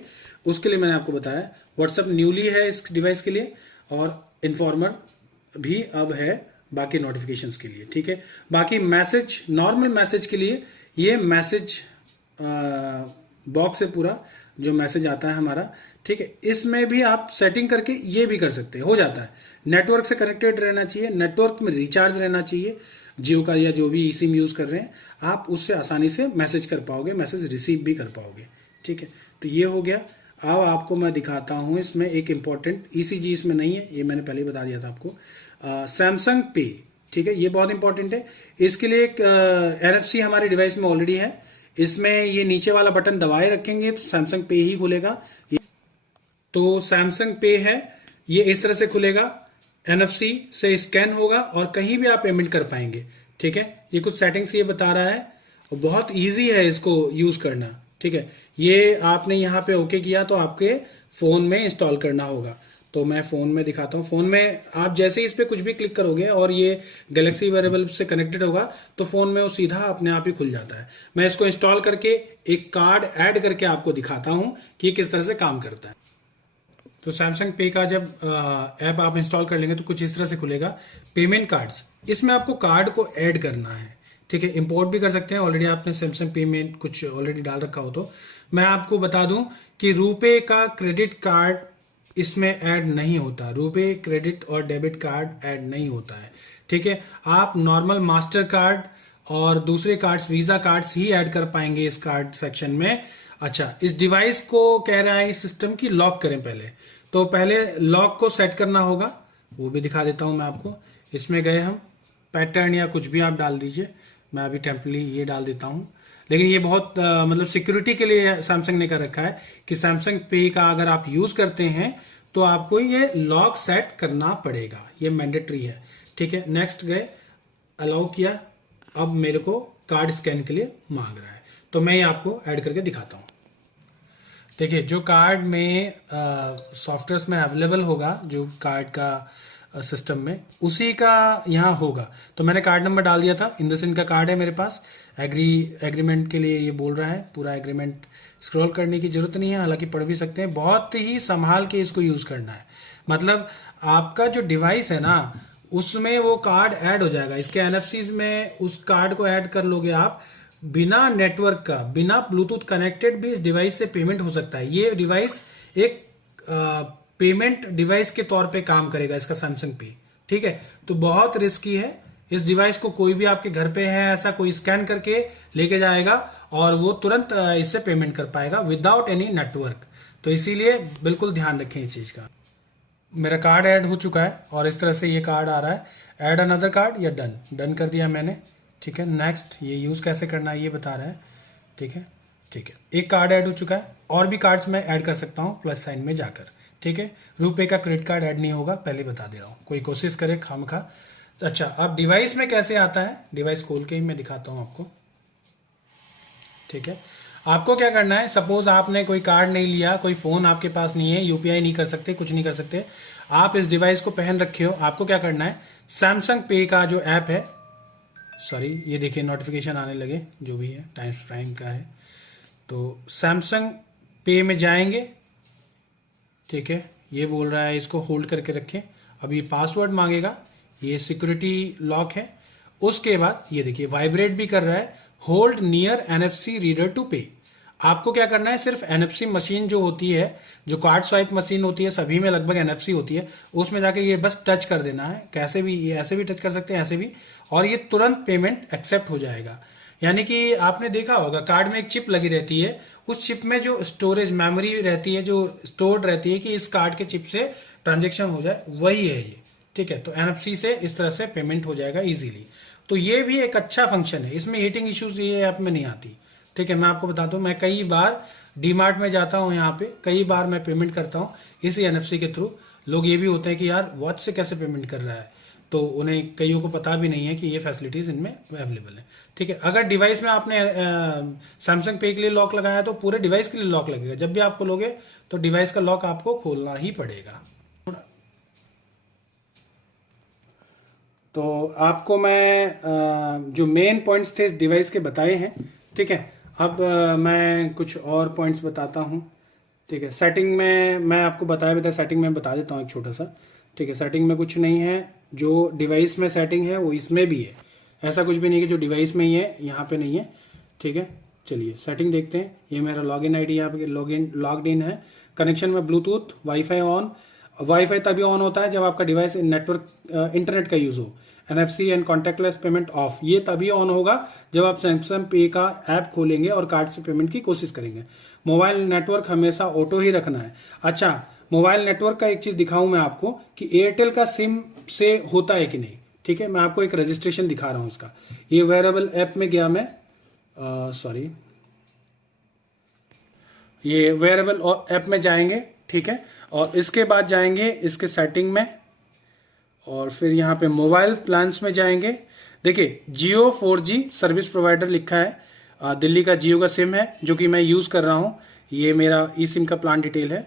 उसके लिए मैंने आपको बताया। व्हाट्सएप न्यूली है इस डिवाइस के लिए और इन्फॉर्मर भी अब है बाकी नोटिफिकेशंस के लिए, ठीक है। बाकी मैसेज, नॉर्मल मैसेज के लिए ये मैसेज बॉक्स है पूरा, जो मैसेज आता है हमारा, ठीक है। इसमें भी आप सेटिंग करके ये भी कर सकते हैं, हो जाता है। नेटवर्क से कनेक्टेड रहना चाहिए, नेटवर्क में रिचार्ज रहना चाहिए जियो का या जो भी सिम यूज़ कर रहे हैं, आप उससे आसानी से मैसेज कर पाओगे, मैसेज रिसीव भी कर पाओगे, ठीक है। तो ये हो गया। अब आपको मैं दिखाता हूँ इसमें एक इम्पॉर्टेंट, ईसीजी इसमें नहीं है, ये मैंने पहले ही बता दिया था आपको। सैमसंग पे, ठीक है, ये बहुत इंपॉर्टेंट है। इसके लिए एक NFC हमारे डिवाइस में ऑलरेडी है। इसमें ये नीचे वाला बटन दबाए रखेंगे तो सैमसंग पे ही खुलेगा। तो सैमसंग पे है, ये इस तरह से खुलेगा, NFC से स्कैन होगा और कहीं भी आप पेमेंट कर पाएंगे, ठीक है। ये कुछ सेटिंग्स ये बता रहा है और बहुत इजी है इसको यूज करना, ठीक है। ये आपने यहाँ पे ओके किया तो आपके फोन में इंस्टॉल करना होगा। तो मैं फोन में दिखाता हूँ। फोन में आप जैसे ही इस पर कुछ भी क्लिक करोगे और ये गैलेक्सी वेरेबल से कनेक्टेड होगा तो फोन में वो सीधा अपने आप ही खुल जाता है। मैं इसको इंस्टॉल करके एक कार्ड ऐड करके आपको दिखाता हूँ कि किस तरह से काम करता है। तो सैमसंग पे का जब ऐप आप इंस्टॉल कर लेंगे तो कुछ इस तरह से खुलेगा, पेमेंट कार्ड्स। इसमें आपको कार्ड को ऐड करना है, ठीक है। इंपोर्ट भी कर सकते हैं, ऑलरेडी आपने सैमसंग पे में कुछ ऑलरेडी डाल रखा हो तो। मैं आपको बता दूं कि रुपे का क्रेडिट कार्ड इसमें ऐड नहीं होता, रुपे क्रेडिट और डेबिट कार्ड ऐड नहीं होता है, ठीक है। आप नॉर्मल मास्टर कार्ड और दूसरे कार्ड्स, वीजा कार्ड्स ही ऐड कर पाएंगे इस कार्ड सेक्शन में। अच्छा, इस डिवाइस को कह रहा है इस सिस्टम की लॉक करें पहले, तो पहले लॉक को सेट करना होगा, वो भी दिखा देता हूं मैं आपको। इसमें गए हम, पैटर्न या कुछ भी आप डाल दीजिए, मैं अभी टेम्पली ये डाल देता हूं। लेकिन ये बहुत मतलब सिक्योरिटी के लिए सैमसंग ने कर रखा है कि सैमसंग पे का अगर आप यूज करते हैं तो आपको ये लॉक सेट करना पड़ेगा, ये मैंडेटरी है, ठीक है। नेक्स्ट गए, अलाउ किया। अब मेरे को कार्ड स्कैन के लिए मांग रहा है, तो मैं ये आपको ऐड करके दिखाता हूँ। देखिए, जो कार्ड में सॉफ्टवेयर में अवेलेबल होगा, जो कार्ड का सिस्टम में, उसी का यहाँ होगा। तो मैंने कार्ड नंबर डाल दिया था, इंडसइंड का कार्ड है मेरे पास। एग्रीमेंट के लिए ये बोल रहा है, पूरा एग्रीमेंट स्क्रॉल करने की जरूरत नहीं है, हालांकि पढ़ भी सकते हैं। बहुत ही संभाल के इसको यूज़ करना है, मतलब आपका जो डिवाइस है ना उसमें वो कार्ड ऐड हो जाएगा। इसके एनएफसीज में उस कार्ड को ऐड कर लोगे आप, बिना नेटवर्क का, बिना ब्लूटूथ कनेक्टेड भी इस डिवाइस से पेमेंट हो सकता है। ये डिवाइस एक पेमेंट डिवाइस के तौर पे काम करेगा, इसका सैमसंग पे, ठीक है। तो बहुत रिस्की है, इस डिवाइस को कोई भी आपके घर पे है ऐसा कोई स्कैन करके लेके जाएगा और वो तुरंत इससे पेमेंट कर पाएगा विदाउट एनी नेटवर्क। तो इसीलिए बिल्कुल ध्यान रखें इस चीज का। मेरा कार्ड ऐड हो चुका है और इस तरह से ये कार्ड आ रहा है, ऐड अनदर कार्ड या डन कर दिया मैंने, ठीक है। नेक्स्ट, ये यूज कैसे करना है ये बता रहा है, ठीक है। एक कार्ड ऐड हो चुका है, और भी कार्ड्स मैं ऐड कर सकता हूँ प्लस साइन में जाकर, ठीक है। रुपए का क्रेडिट कार्ड ऐड नहीं होगा, पहले बता दे रहा हूँ, कोई कोशिश करे खामखा। अच्छा, अब डिवाइस में कैसे आता है, डिवाइस खोल के ही मैं दिखाता हूँ आपको, ठीक है। आपको क्या करना है, सपोज आपने कोई कार्ड नहीं लिया, कोई फोन आपके पास नहीं है, यूपीआई नहीं कर सकते, कुछ नहीं कर सकते, आप इस डिवाइस को पहन रखे हो, आपको क्या करना है, सैमसंग पे का जो ऐप है, सॉरी ये देखिए नोटिफिकेशन आने लगे, जो भी है टाइम का है, तो सैमसंग पे में जाएंगे, ठीक है। ये बोल रहा है इसको होल्ड करके रखें, अब ये पासवर्ड मांगेगा, ये सिक्योरिटी लॉक है। उसके बाद ये देखिए वाइब्रेट भी कर रहा है, hold near NFC reader to pay. आपको क्या करना है, सिर्फ एनएफसी मशीन जो होती है, जो कार्ड स्वाइप मशीन होती है, सभी में लगभग एनएफसी होती है, उसमें जाके ये बस टच कर देना है, कैसे भी, ये ऐसे भी टच कर सकते हैं, ऐसे भी, और ये तुरंत पेमेंट एक्सेप्ट हो जाएगा। यानी कि आपने देखा होगा कार्ड में एक चिप लगी रहती है, उस चिप में जो स्टोरेज मेमोरी रहती है, जो स्टोर्ड रहती है कि इस कार्ड के चिप से ट्रांजेक्शन हो जाए, वही है ये, ठीक है। तो एनएफसी से इस तरह से पेमेंट हो जाएगा इजीली। तो ये भी एक अच्छा फंक्शन है, इसमें हीटिंग इश्यूज ये ऐप में नहीं आती, ठीक है। मैं आपको बताता हूँ, मैं कई बार डीमार्ट में जाता हूँ, यहाँ पे कई बार मैं पेमेंट करता हूँ इसी एनएफसी के थ्रू। लोग ये भी होते हैं कि यार वॉच से कैसे पेमेंट कर रहा है, तो उन्हें कईयों को पता भी नहीं है कि ये फैसिलिटीज इनमें अवेलेबल है, ठीक है। अगर डिवाइस में आपने सैमसंग पे के लिए लॉक लगाया तो पूरे डिवाइस के लिए लॉक लगेगा, जब भी आप खोलोगे तो डिवाइस का लॉक आपको खोलना ही पड़ेगा। तो आपको मैं जो मेन पॉइंट्स थे इस डिवाइस के बताए हैं, ठीक है। अब मैं कुछ और पॉइंट्स बताता हूँ, ठीक है। सेटिंग में मैं आपको बताया सेटिंग में बता देता हूँ एक छोटा सा, ठीक है। सेटिंग में कुछ नहीं है, जो डिवाइस में सेटिंग है वो इसमें भी है, ऐसा कुछ भी नहीं है कि जो डिवाइस में ही है यहाँ पे नहीं है, ठीक है। चलिए सेटिंग देखते हैं। ये मेरा लॉगिन आईडी यहाँ पे लॉग्ड इन है। कनेक्शन में ब्लूटूथ, वाईफाई ऑन, वाईफाई तभी ऑन होता है जब आपका डिवाइस नेटवर्क इंटरनेट का यूज हो। NFC and contactless payment of, ये तभी ऑन होगा जब आप सैमसंग पे का ऐप खोलेंगे और कार्ड से पेमेंट की कोशिश करेंगे। मोबाइल नेटवर्क हमेशा ऑटो ही रखना है। अच्छा, मोबाइल नेटवर्क का एक चीज दिखाऊं मैं आपको कि एयरटेल का सिम से होता है कि नहीं, ठीक है। मैं आपको एक रजिस्ट्रेशन दिखा रहा हूं इसका। ये वेरेबल ऐप में गया मैं, सॉरी, ये वेरेबल ऐप में जाएंगे, ठीक है। और इसके बाद जाएंगे इसके सेटिंग में, और फिर यहाँ पे मोबाइल प्लान्स में जाएंगे। देखिए जियो 4G सर्विस प्रोवाइडर लिखा है, दिल्ली का जियो का सिम है जो कि मैं यूज़ कर रहा हूँ। ये मेरा ई सिम का प्लान डिटेल है,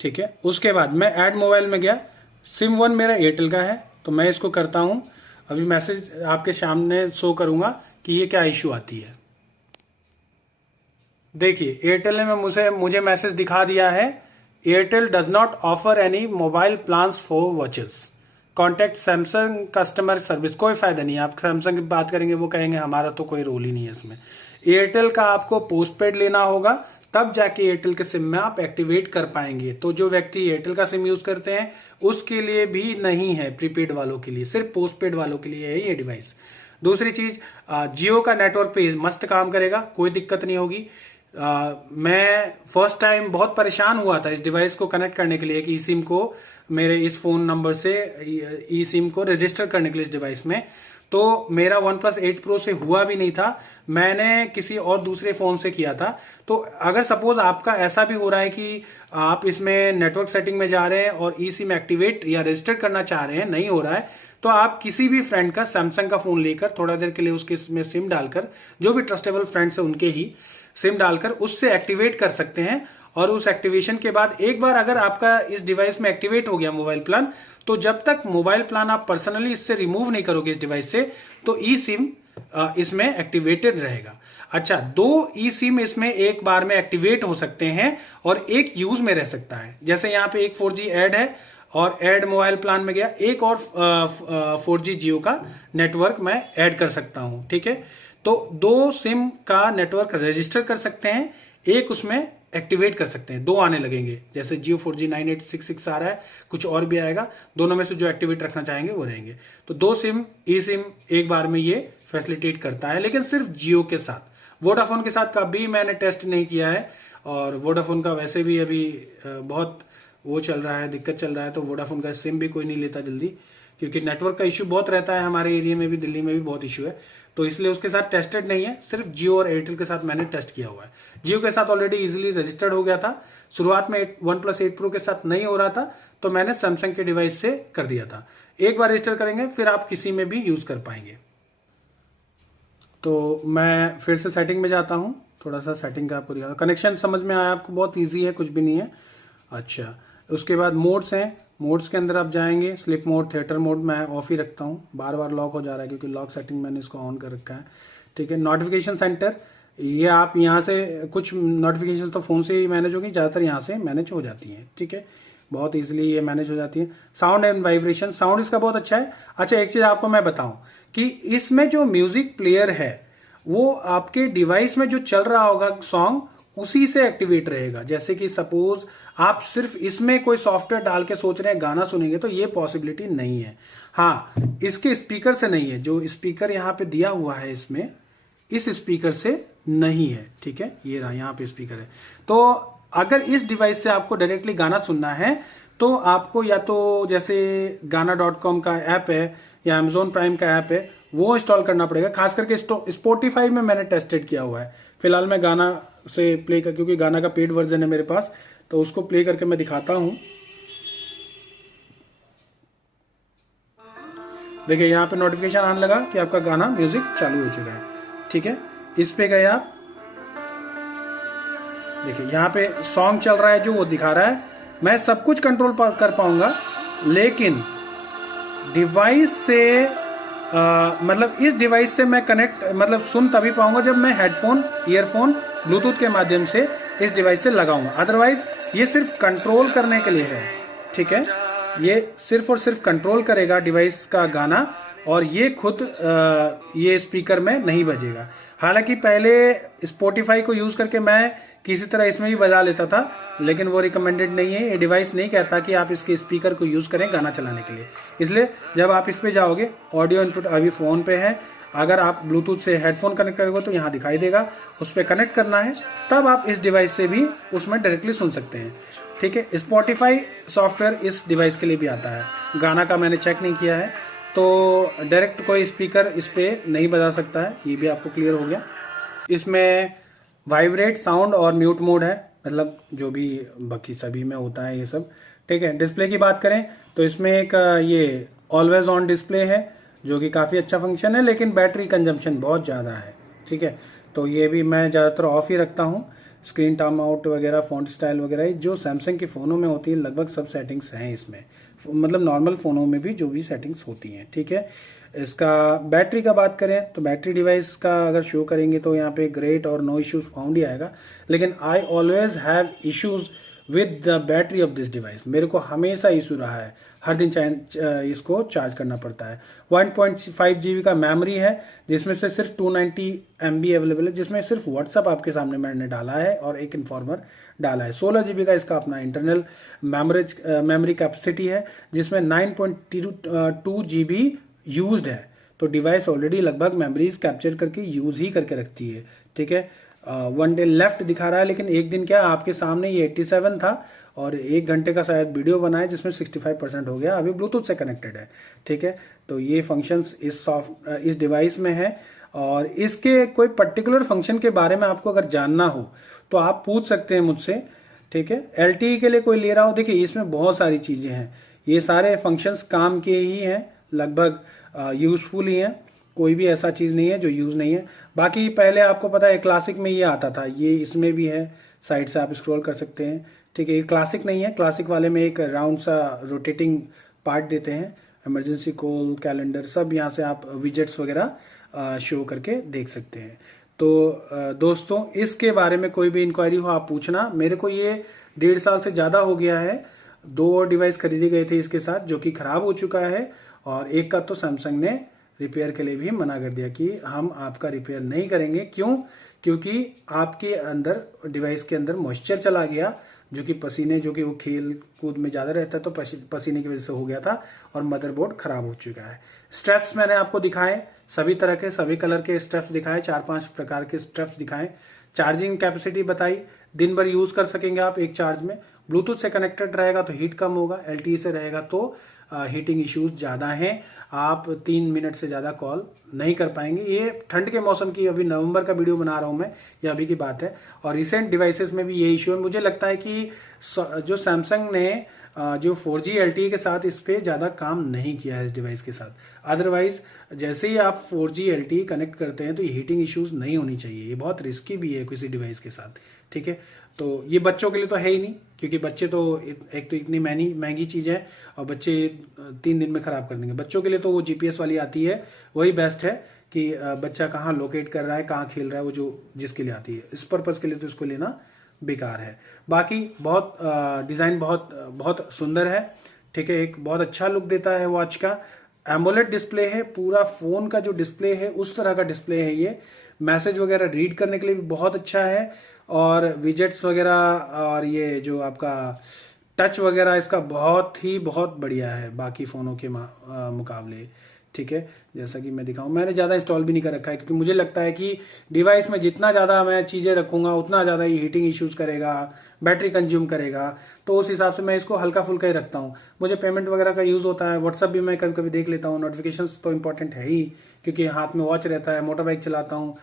ठीक है। उसके बाद मैं ऐड मोबाइल में गया, सिम 1 मेरा एयरटेल का है, तो मैं इसको करता हूँ। अभी मैसेज आपके सामने शो करूँगा कि ये क्या इशू आती है। देखिए एयरटेल ने मुझे मैसेज दिखा दिया है, Airtel does not offer any mobile plans for watches, contact Samsung customer service. कोई फायदा नहीं है, आप सैमसंग की बात करेंगे वो कहेंगे हमारा तो कोई रोल ही नहीं है इसमें। एयरटेल का आपको पोस्ट पेड लेना होगा, तब जाके एयरटेल के सिम में आप एक्टिवेट कर पाएंगे। तो जो व्यक्ति एयरटेल का सिम यूज करते हैं उसके लिए भी नहीं है, प्रीपेड वालों के लिए, सिर्फ पोस्ट पेड वालों के लिए है ये डिवाइस। दूसरी चीज, जियो का नेटवर्क पे मस्त काम करेगा, कोई दिक्कत नहीं होगी। मैं फर्स्ट टाइम बहुत परेशान हुआ था इस डिवाइस को कनेक्ट करने के लिए कि ई सिम को मेरे इस फोन नंबर से ई सिम को रजिस्टर करने के लिए इस डिवाइस में, तो मेरा OnePlus 8 Pro से हुआ भी नहीं था, मैंने किसी और दूसरे फोन से किया था। तो अगर सपोज आपका ऐसा भी हो रहा है कि आप इसमें नेटवर्क सेटिंग में जा रहे हैं और ई सिम एक्टिवेट या रजिस्टर करना चाह रहे हैं, नहीं हो रहा है, तो आप किसी भी फ्रेंड का सैमसंग का फोन लेकर थोड़ा देर के लिए उसके में सिम डालकर, जो भी ट्रस्टेबल फ्रेंड्स है उनके ही सिम डालकर उससे एक्टिवेट कर सकते हैं और उस एक्टिवेशन के बाद एक बार अगर आपका इस डिवाइस में एक्टिवेट हो गया मोबाइल प्लान, तो जब तक मोबाइल प्लान आप पर्सनली इससे रिमूव नहीं करोगे इस डिवाइस से, तो ई सिम इसमें एक्टिवेटेड रहेगा। अच्छा, 2 ई सिम इसमें एक बार में एक्टिवेट हो सकते हैं और एक यूज में रह सकता है। जैसे यहाँ पे एक 4G ऐड है और ऐड मोबाइल प्लान में गया, एक और 4G जियो का नेटवर्क मैं ऐड कर सकता हूं। ठीक है, तो 2 सिम का नेटवर्क रजिस्टर कर सकते हैं, एक उसमें एक्टिवेट कर सकते हैं, 2 आने लगेंगे। जैसे जियो 4G 9866 आ रहा है, कुछ और भी आएगा, दोनों में से जो एक्टिवेट रखना चाहेंगे वो रहेंगे। तो 2 सिम ई सिम एक बार में ये फैसिलिटेट करता है, लेकिन सिर्फ जियो के साथ। वोडाफोन के साथ कभी मैंने टेस्ट नहीं किया है, और वोडाफोन का वैसे भी अभी बहुत वो चल रहा है, दिक्कत चल रहा है, तो वोडाफोन का सिम भी कोई नहीं लेता जल्दी, क्योंकि नेटवर्क का इश्यू बहुत रहता है हमारे एरिया में भी, दिल्ली में भी बहुत इश्यू है, तो इसलिए उसके साथ टेस्टेड नहीं है। सिर्फ जियो और एयरटेल के साथ मैंने टेस्ट किया हुआ है। जियो के साथ ऑलरेडी इजीली रजिस्टर्ड हो गया था, शुरुआत में OnePlus 8 Pro के साथ नहीं हो रहा था, तो मैंने सैमसंग के डिवाइस से कर दिया था। एक बार रजिस्टर करेंगे फिर आप किसी में भी यूज कर पाएंगे। तो मैं फिर से सेटिंग में जाता हूँ, थोड़ा सा सेटिंग का आपको दिखा। कनेक्शन समझ में आया आपको, बहुत ईजी है, कुछ भी नहीं है। अच्छा, उसके बाद मोड्स हैं, मोड्स के अंदर आप जाएंगे, स्लिप मोड, थिएटर मोड मैं ऑफ ही रखता हूँ, बार बार लॉक हो जा रहा है क्योंकि लॉक सेटिंग मैंने इसको ऑन कर रखा है। ठीक है, नोटिफिकेशन सेंटर, ये आप यहाँ से कुछ नोटिफिकेशन तो फ़ोन से ही मैनेज होगी, ज़्यादातर यहाँ से मैनेज हो जाती हैं। ठीक है, बहुत ईजिली ये मैनेज हो जाती है। साउंड एंड वाइब्रेशन, साउंड इसका बहुत अच्छा है। अच्छा, एक चीज़ आपको मैं बताऊं कि इसमें जो म्यूजिक प्लेयर है वो आपके डिवाइस में जो चल रहा होगा सॉन्ग, उसी से एक्टिवेट रहेगा। जैसे कि सपोज आप सिर्फ इसमें कोई सॉफ्टवेयर डाल के सोच रहे हैं गाना सुनेंगे, तो ये पॉसिबिलिटी नहीं है। हाँ, इसके स्पीकर से नहीं है, जो स्पीकर यहाँ पे दिया हुआ है इसमें, इस स्पीकर से नहीं है। ठीक है, ये रहा, यहाँ पे स्पीकर है। तो अगर इस डिवाइस से आपको डायरेक्टली गाना सुनना है, तो आपको या तो जैसे गाना.com का ऐप है या Amazon प्राइम का ऐप है, वो इंस्टॉल करना पड़ेगा। खास करके स्पॉटिफाई में मैंने टेस्टेड किया हुआ है। फिलहाल मैं गाना से प्ले कर, क्योंकि गाना का पेड वर्जन है मेरे पास, तो उसको प्ले करके मैं दिखाता हूं। देखिए यहाँ पे नोटिफिकेशन आने लगा कि आपका गाना म्यूजिक चालू हो चुका है। ठीक है, इस पे गए आप, देखिए यहाँ पे सॉन्ग चल रहा है जो वो दिखा रहा है। मैं सब कुछ कंट्रोल कर पाऊंगा, लेकिन डिवाइस से मतलब इस डिवाइस से मैं कनेक्ट मतलब सुन तभी पाऊंगा जब मैं हेडफोन, ईयरफोन, ब्लूटूथ के माध्यम से इस डिवाइस से लगाऊंगा। अदरवाइज ये सिर्फ कंट्रोल करने के लिए है। ठीक है, ये सिर्फ और सिर्फ कंट्रोल करेगा डिवाइस का गाना, और ये खुद ये स्पीकर में नहीं बजेगा। हालांकि पहले स्पॉटिफाई को यूज करके मैं किसी तरह इसमें भी बजा लेता था, लेकिन वो रिकमेंडेड नहीं है। ये डिवाइस नहीं कहता कि आप इसके स्पीकर को यूज करें गाना चलाने के लिए। इसलिए जब आप इस पे जाओगे, ऑडियो इनपुट अभी फोन पे है, अगर आप ब्लूटूथ से हेडफोन कनेक्ट करोगे तो यहाँ दिखाई देगा, उस पर कनेक्ट करना है, तब आप इस डिवाइस से भी उसमें डायरेक्टली सुन सकते हैं। ठीक है, स्पॉटिफाई सॉफ्टवेयर इस डिवाइस के लिए भी आता है। गाना का मैंने चेक नहीं किया है, तो डायरेक्ट कोई स्पीकर इस पर नहीं बजा सकता है, ये भी आपको क्लियर हो गया। इसमें वाइब्रेट, साउंड और म्यूट मोड है, मतलब जो भी बाकी सभी में होता है ये सब। ठीक है, डिस्प्ले की बात करें तो इसमें एक ये ऑलवेज ऑन डिस्प्ले है, जो कि काफ़ी अच्छा फंक्शन है, लेकिन बैटरी कंजम्पशन बहुत ज़्यादा है। ठीक है, तो ये भी मैं ज़्यादातर ऑफ ही रखता हूँ। स्क्रीन टाइम आउट वगैरह, फॉन्ट स्टाइल वगैरह, जो सैमसंग के फ़ोनों में होती है लगभग सब सेटिंग्स हैं इसमें, मतलब नॉर्मल फ़ोनों में भी जो भी सेटिंग्स होती हैं। ठीक है, इसका बैटरी का बात करें तो बैटरी डिवाइस का अगर शो करेंगे तो यहाँ पे ग्रेट और नो इश्यूज फाउंड ही आएगा, लेकिन I always have issues with the battery of this device. मेरे को हमेशा इशू रहा है, हर दिन इसको चार्ज करना पड़ता है। 1.5 GB का मेमोरी है, जिसमें से सिर्फ 290 MB अवेलेबल है, जिसमें सिर्फ व्हाट्सअप आपके सामने मैंने डाला है और एक इन्फॉर्मर डाला है। 16 GB का इसका अपना इंटरनल मेमोरी कैपेसिटी है, जिसमें 9.2 GB यूज्ड है। तो डिवाइस ऑलरेडी लगभग मेमोरीज कैप्चर करके यूज ही करके रखती है। ठीक है, 1 डे लेफ्ट दिखा रहा है, लेकिन एक दिन क्या आपके सामने ये 87 था और 1 घंटे का शायद वीडियो बनाया जिसमें 65% हो गया, अभी ब्लूटूथ से कनेक्टेड है। ठीक है, तो ये फंक्शंस इस डिवाइस में है, और इसके कोई पर्टिकुलर फंक्शन के बारे में आपको अगर जानना हो तो आप पूछ सकते हैं मुझसे। ठीक है, LTE के लिए कोई ले रहा हो, देखिए इसमें बहुत सारी चीज़ें हैं, ये सारे फंक्शंस काम के ही हैं, लगभग यूजफुल ही हैं, कोई भी ऐसा चीज़ नहीं है जो यूज़ नहीं है। बाकी पहले आपको पता है क्लासिक में ये आता था, ये इसमें भी है, साइड से आप स्क्रॉल कर सकते हैं। ठीक है, ये क्लासिक नहीं है, क्लासिक वाले में एक राउंड सा रोटेटिंग पार्ट देते हैं। इमरजेंसी कॉल, कैलेंडर, सब यहाँ से आप विजेट्स वगैरह शो करके देख सकते हैं। तो दोस्तों, इसके बारे में कोई भी इंक्वायरी हो आप पूछना। मेरे को ये 1.5 साल से ज़्यादा हो गया है। 2 और डिवाइस खरीदे गए थे इसके साथ जो कि ख़राब हो चुका है, और एक का तो सैमसंग ने रिपेयर के लिए भी मना कर दिया कि हम आपका रिपेयर नहीं करेंगे। क्यों? क्योंकि आपके अंदर, डिवाइस के अंदर मॉइस्चर चला गया, जो कि पसीने, जो कि वो खेल कूद में ज़्यादा रहता है तो पसीने की वजह से हो गया था, और मदरबोर्ड खराब हो चुका है। स्ट्रैप्स मैंने आपको दिखाए, सभी तरह के, सभी कलर के स्ट्रैप्स दिखाए, 4-5 प्रकार के स्ट्रैप्स दिखाए। चार्जिंग कैपेसिटी बताई, दिन भर यूज कर सकेंगे आप एक चार्ज में। ब्लूटूथ से कनेक्टेड रहेगा तो हीट कम होगा, LTE से रहेगा तो हीटिंग इश्यूज ज़्यादा हैं, आप 3 मिनट से ज़्यादा कॉल नहीं कर पाएंगे। ये ठंड के मौसम की, अभी नवंबर का वीडियो बना रहा हूँ मैं, ये अभी की बात है, और रिसेंट डिवाइसेस में भी ये इशू है। मुझे लगता है कि जो सैमसंग ने जो 4G LTE के साथ इस पर ज़्यादा काम नहीं किया है इस डिवाइस के साथ। अदरवाइज जैसे ही आप 4G LTE कनेक्ट करते हैं तो ये हीटिंग इश्यूज नहीं होनी चाहिए, ये बहुत रिस्की भी है किसी डिवाइस के साथ। ठीक है, तो ये बच्चों के लिए तो है ही नहीं, क्योंकि बच्चे तो एक तो इतनी महंगी चीज़ है, और बच्चे 3 दिन में ख़राब कर देंगे। बच्चों के लिए तो वो GPS वाली आती है, वही बेस्ट है कि बच्चा कहाँ लोकेट कर रहा है, कहाँ खेल रहा है, वो जो जिसके लिए आती है। इस पर्पज़ के लिए तो इसको लेना बेकार है। बाकी बहुत डिज़ाइन बहुत बहुत सुंदर है। ठीक है, एक बहुत अच्छा लुक देता है वॉच का। एमोलेड डिस्प्ले है, पूरा फ़ोन का जो डिस्प्ले है उस तरह का डिस्प्ले है ये। मैसेज वगैरह रीड करने के लिए भी बहुत अच्छा है, और विजेट्स वगैरह और ये जो आपका टच वगैरह इसका बहुत बढ़िया है बाकी फ़ोनों के मुकाबले। ठीक है, जैसा कि मैं दिखाऊं, मैंने ज़्यादा इंस्टॉल भी नहीं कर रखा है, क्योंकि मुझे लगता है कि डिवाइस में जितना ज़्यादा मैं चीज़ें रखूँगा उतना ज़्यादा ये हीटिंग इश्यूज़ करेगा, बैटरी कंज्यूम करेगा। तो उस हिसाब से मैं इसको हल्का फुल्का ही रखता हूँ। मुझे पेमेंट वगैरह का यूज़ होता है, व्हाट्सअप भी मैं कभी कभी देख लेता हूँ, नोटिफिकेशन तो इंपॉर्टेंट है ही, क्योंकि हाथ में वॉच रहता है, मोटर बाइक चलाता हूँ,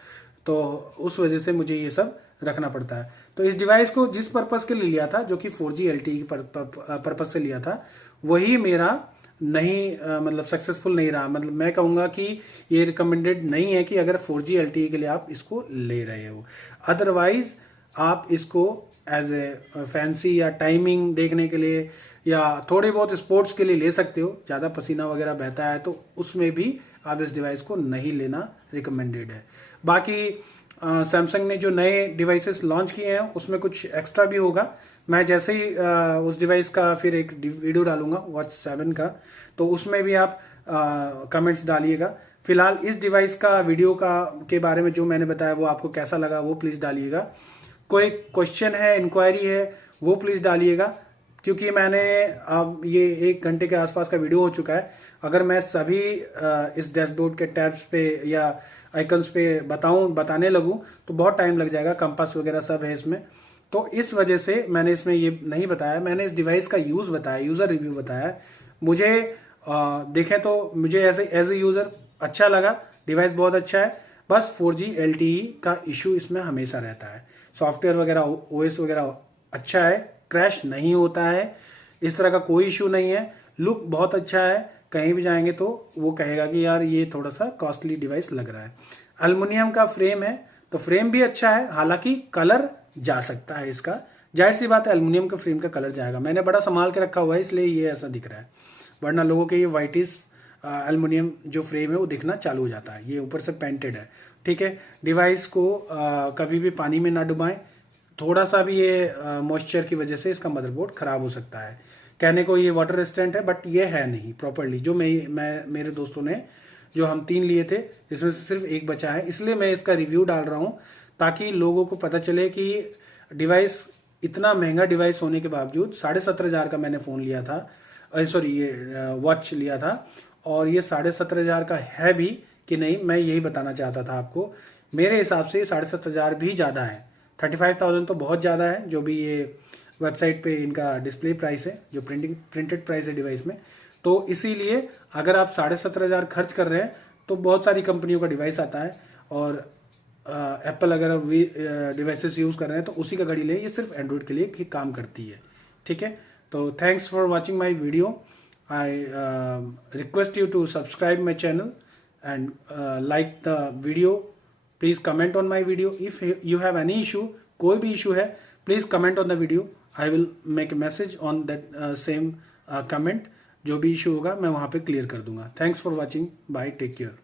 तो उस वजह से मुझे ये सब रखना पड़ता है। तो इस डिवाइस को जिस पर्पज़ के लिए लिया था, जो कि 4G LTE पर्पज़ से लिया था, वही मेरा नहीं मतलब सक्सेसफुल नहीं रहा। मतलब मैं कहूँगा कि ये रिकमेंडेड नहीं है कि अगर 4G LTE के लिए आप इसको ले रहे हो। अदरवाइज आप इसको एज ए फैंसी या टाइमिंग देखने के लिए या थोड़े बहुत स्पोर्ट्स के लिए ले सकते हो। ज़्यादा पसीना वगैरह बहता है तो उसमें भी आप इस डिवाइस को नहीं लेना रिकमेंडेड है। बाकी सैमसंग ने जो नए डिवाइसेस लॉन्च किए हैं उसमें कुछ एक्स्ट्रा भी होगा। मैं जैसे ही उस डिवाइस का फिर एक वीडियो डालूंगा वॉच 7 का, तो उसमें भी आप कमेंट्स डालिएगा। फिलहाल इस डिवाइस का वीडियो के बारे में जो मैंने बताया वो आपको कैसा लगा वो प्लीज़ डालिएगा। कोई क्वेश्चन है, इंक्वायरी है, वो प्लीज़ डालिएगा, क्योंकि मैंने अब ये 1 घंटे के आसपास का वीडियो हो चुका है। अगर मैं सभी इस डैशबोर्ड के टैब्स पे या आइकन्स पे बताने लगूं तो बहुत टाइम लग जाएगा, कंपास वगैरह सब है इसमें। तो इस वजह से मैंने इसमें ये नहीं बताया, मैंने इस डिवाइस का यूज़ बताया, यूज़र रिव्यू बताया। मुझे देखें तो मुझे एज ए यूज़र अच्छा लगा, डिवाइस बहुत अच्छा है। बस 4G LTE का इशू इसमें हमेशा रहता है। सॉफ्टवेयर वगैरह, OS वगैरह अच्छा है, क्रैश नहीं होता है, इस तरह का कोई इशू नहीं है। लुक बहुत अच्छा है, कहीं भी जाएंगे तो वो कहेगा कि यार ये थोड़ा सा कॉस्टली डिवाइस लग रहा है। एल्युमिनियम का फ्रेम है तो फ्रेम भी अच्छा है, हालांकि कलर जा सकता है इसका, जाहिर सी बात है एल्युमिनियम के फ्रेम का कलर जाएगा। मैंने बड़ा संभाल के रखा हुआ है इसलिए ये ऐसा दिख रहा है, वरना लोगों के ये वाइटिस एल्युमिनियम जो फ्रेम है वो दिखना चालू हो जाता है। ये ऊपर से पेंटेड है। ठीक है, डिवाइस को कभी भी पानी में ना डुबाएं, थोड़ा सा भी ये मॉइस्चर की वजह से इसका मदरबोर्ड खराब हो सकता है। कहने को ये वाटर रेजिस्टेंट है बट ये है नहीं प्रॉपरली। जो मैं मेरे दोस्तों ने, जो हम 3 लिए थे, इसमें से सिर्फ 1 बचा है, इसलिए मैं इसका रिव्यू डाल रहा हूँ ताकि लोगों को पता चले कि डिवाइस, इतना महंगा डिवाइस होने के बावजूद, 17,500 का मैंने फ़ोन लिया था, सॉरी ये वॉच लिया था, और ये 17,500 का है भी कि नहीं, मैं यही बताना चाहता था आपको। मेरे हिसाब से 7,500 भी ज़्यादा है, 35,000 तो बहुत ज़्यादा है, जो भी ये वेबसाइट पे इनका डिस्प्ले प्राइस है, जो प्रिंटेड प्राइस है डिवाइस में। तो इसीलिए अगर आप 17,500 खर्च कर रहे हैं तो बहुत सारी कंपनियों का डिवाइस आता है, और एप्पल अगर डिवाइसेस यूज़ कर रहे हैं तो उसी का घड़ी ले, ये सिर्फ एंड्रॉइड के लिए ही काम करती है। ठीक है, तो thanks for watching my video. I request you to subscribe my channel and like the video. Please comment on my video. If you have any issue, कोई भी इशू है, please comment on the video, I will make a message on that same comment. जो भी issue होगा मैं वहाँ पे clear कर दूंगा। Thanks for watching, bye, take care.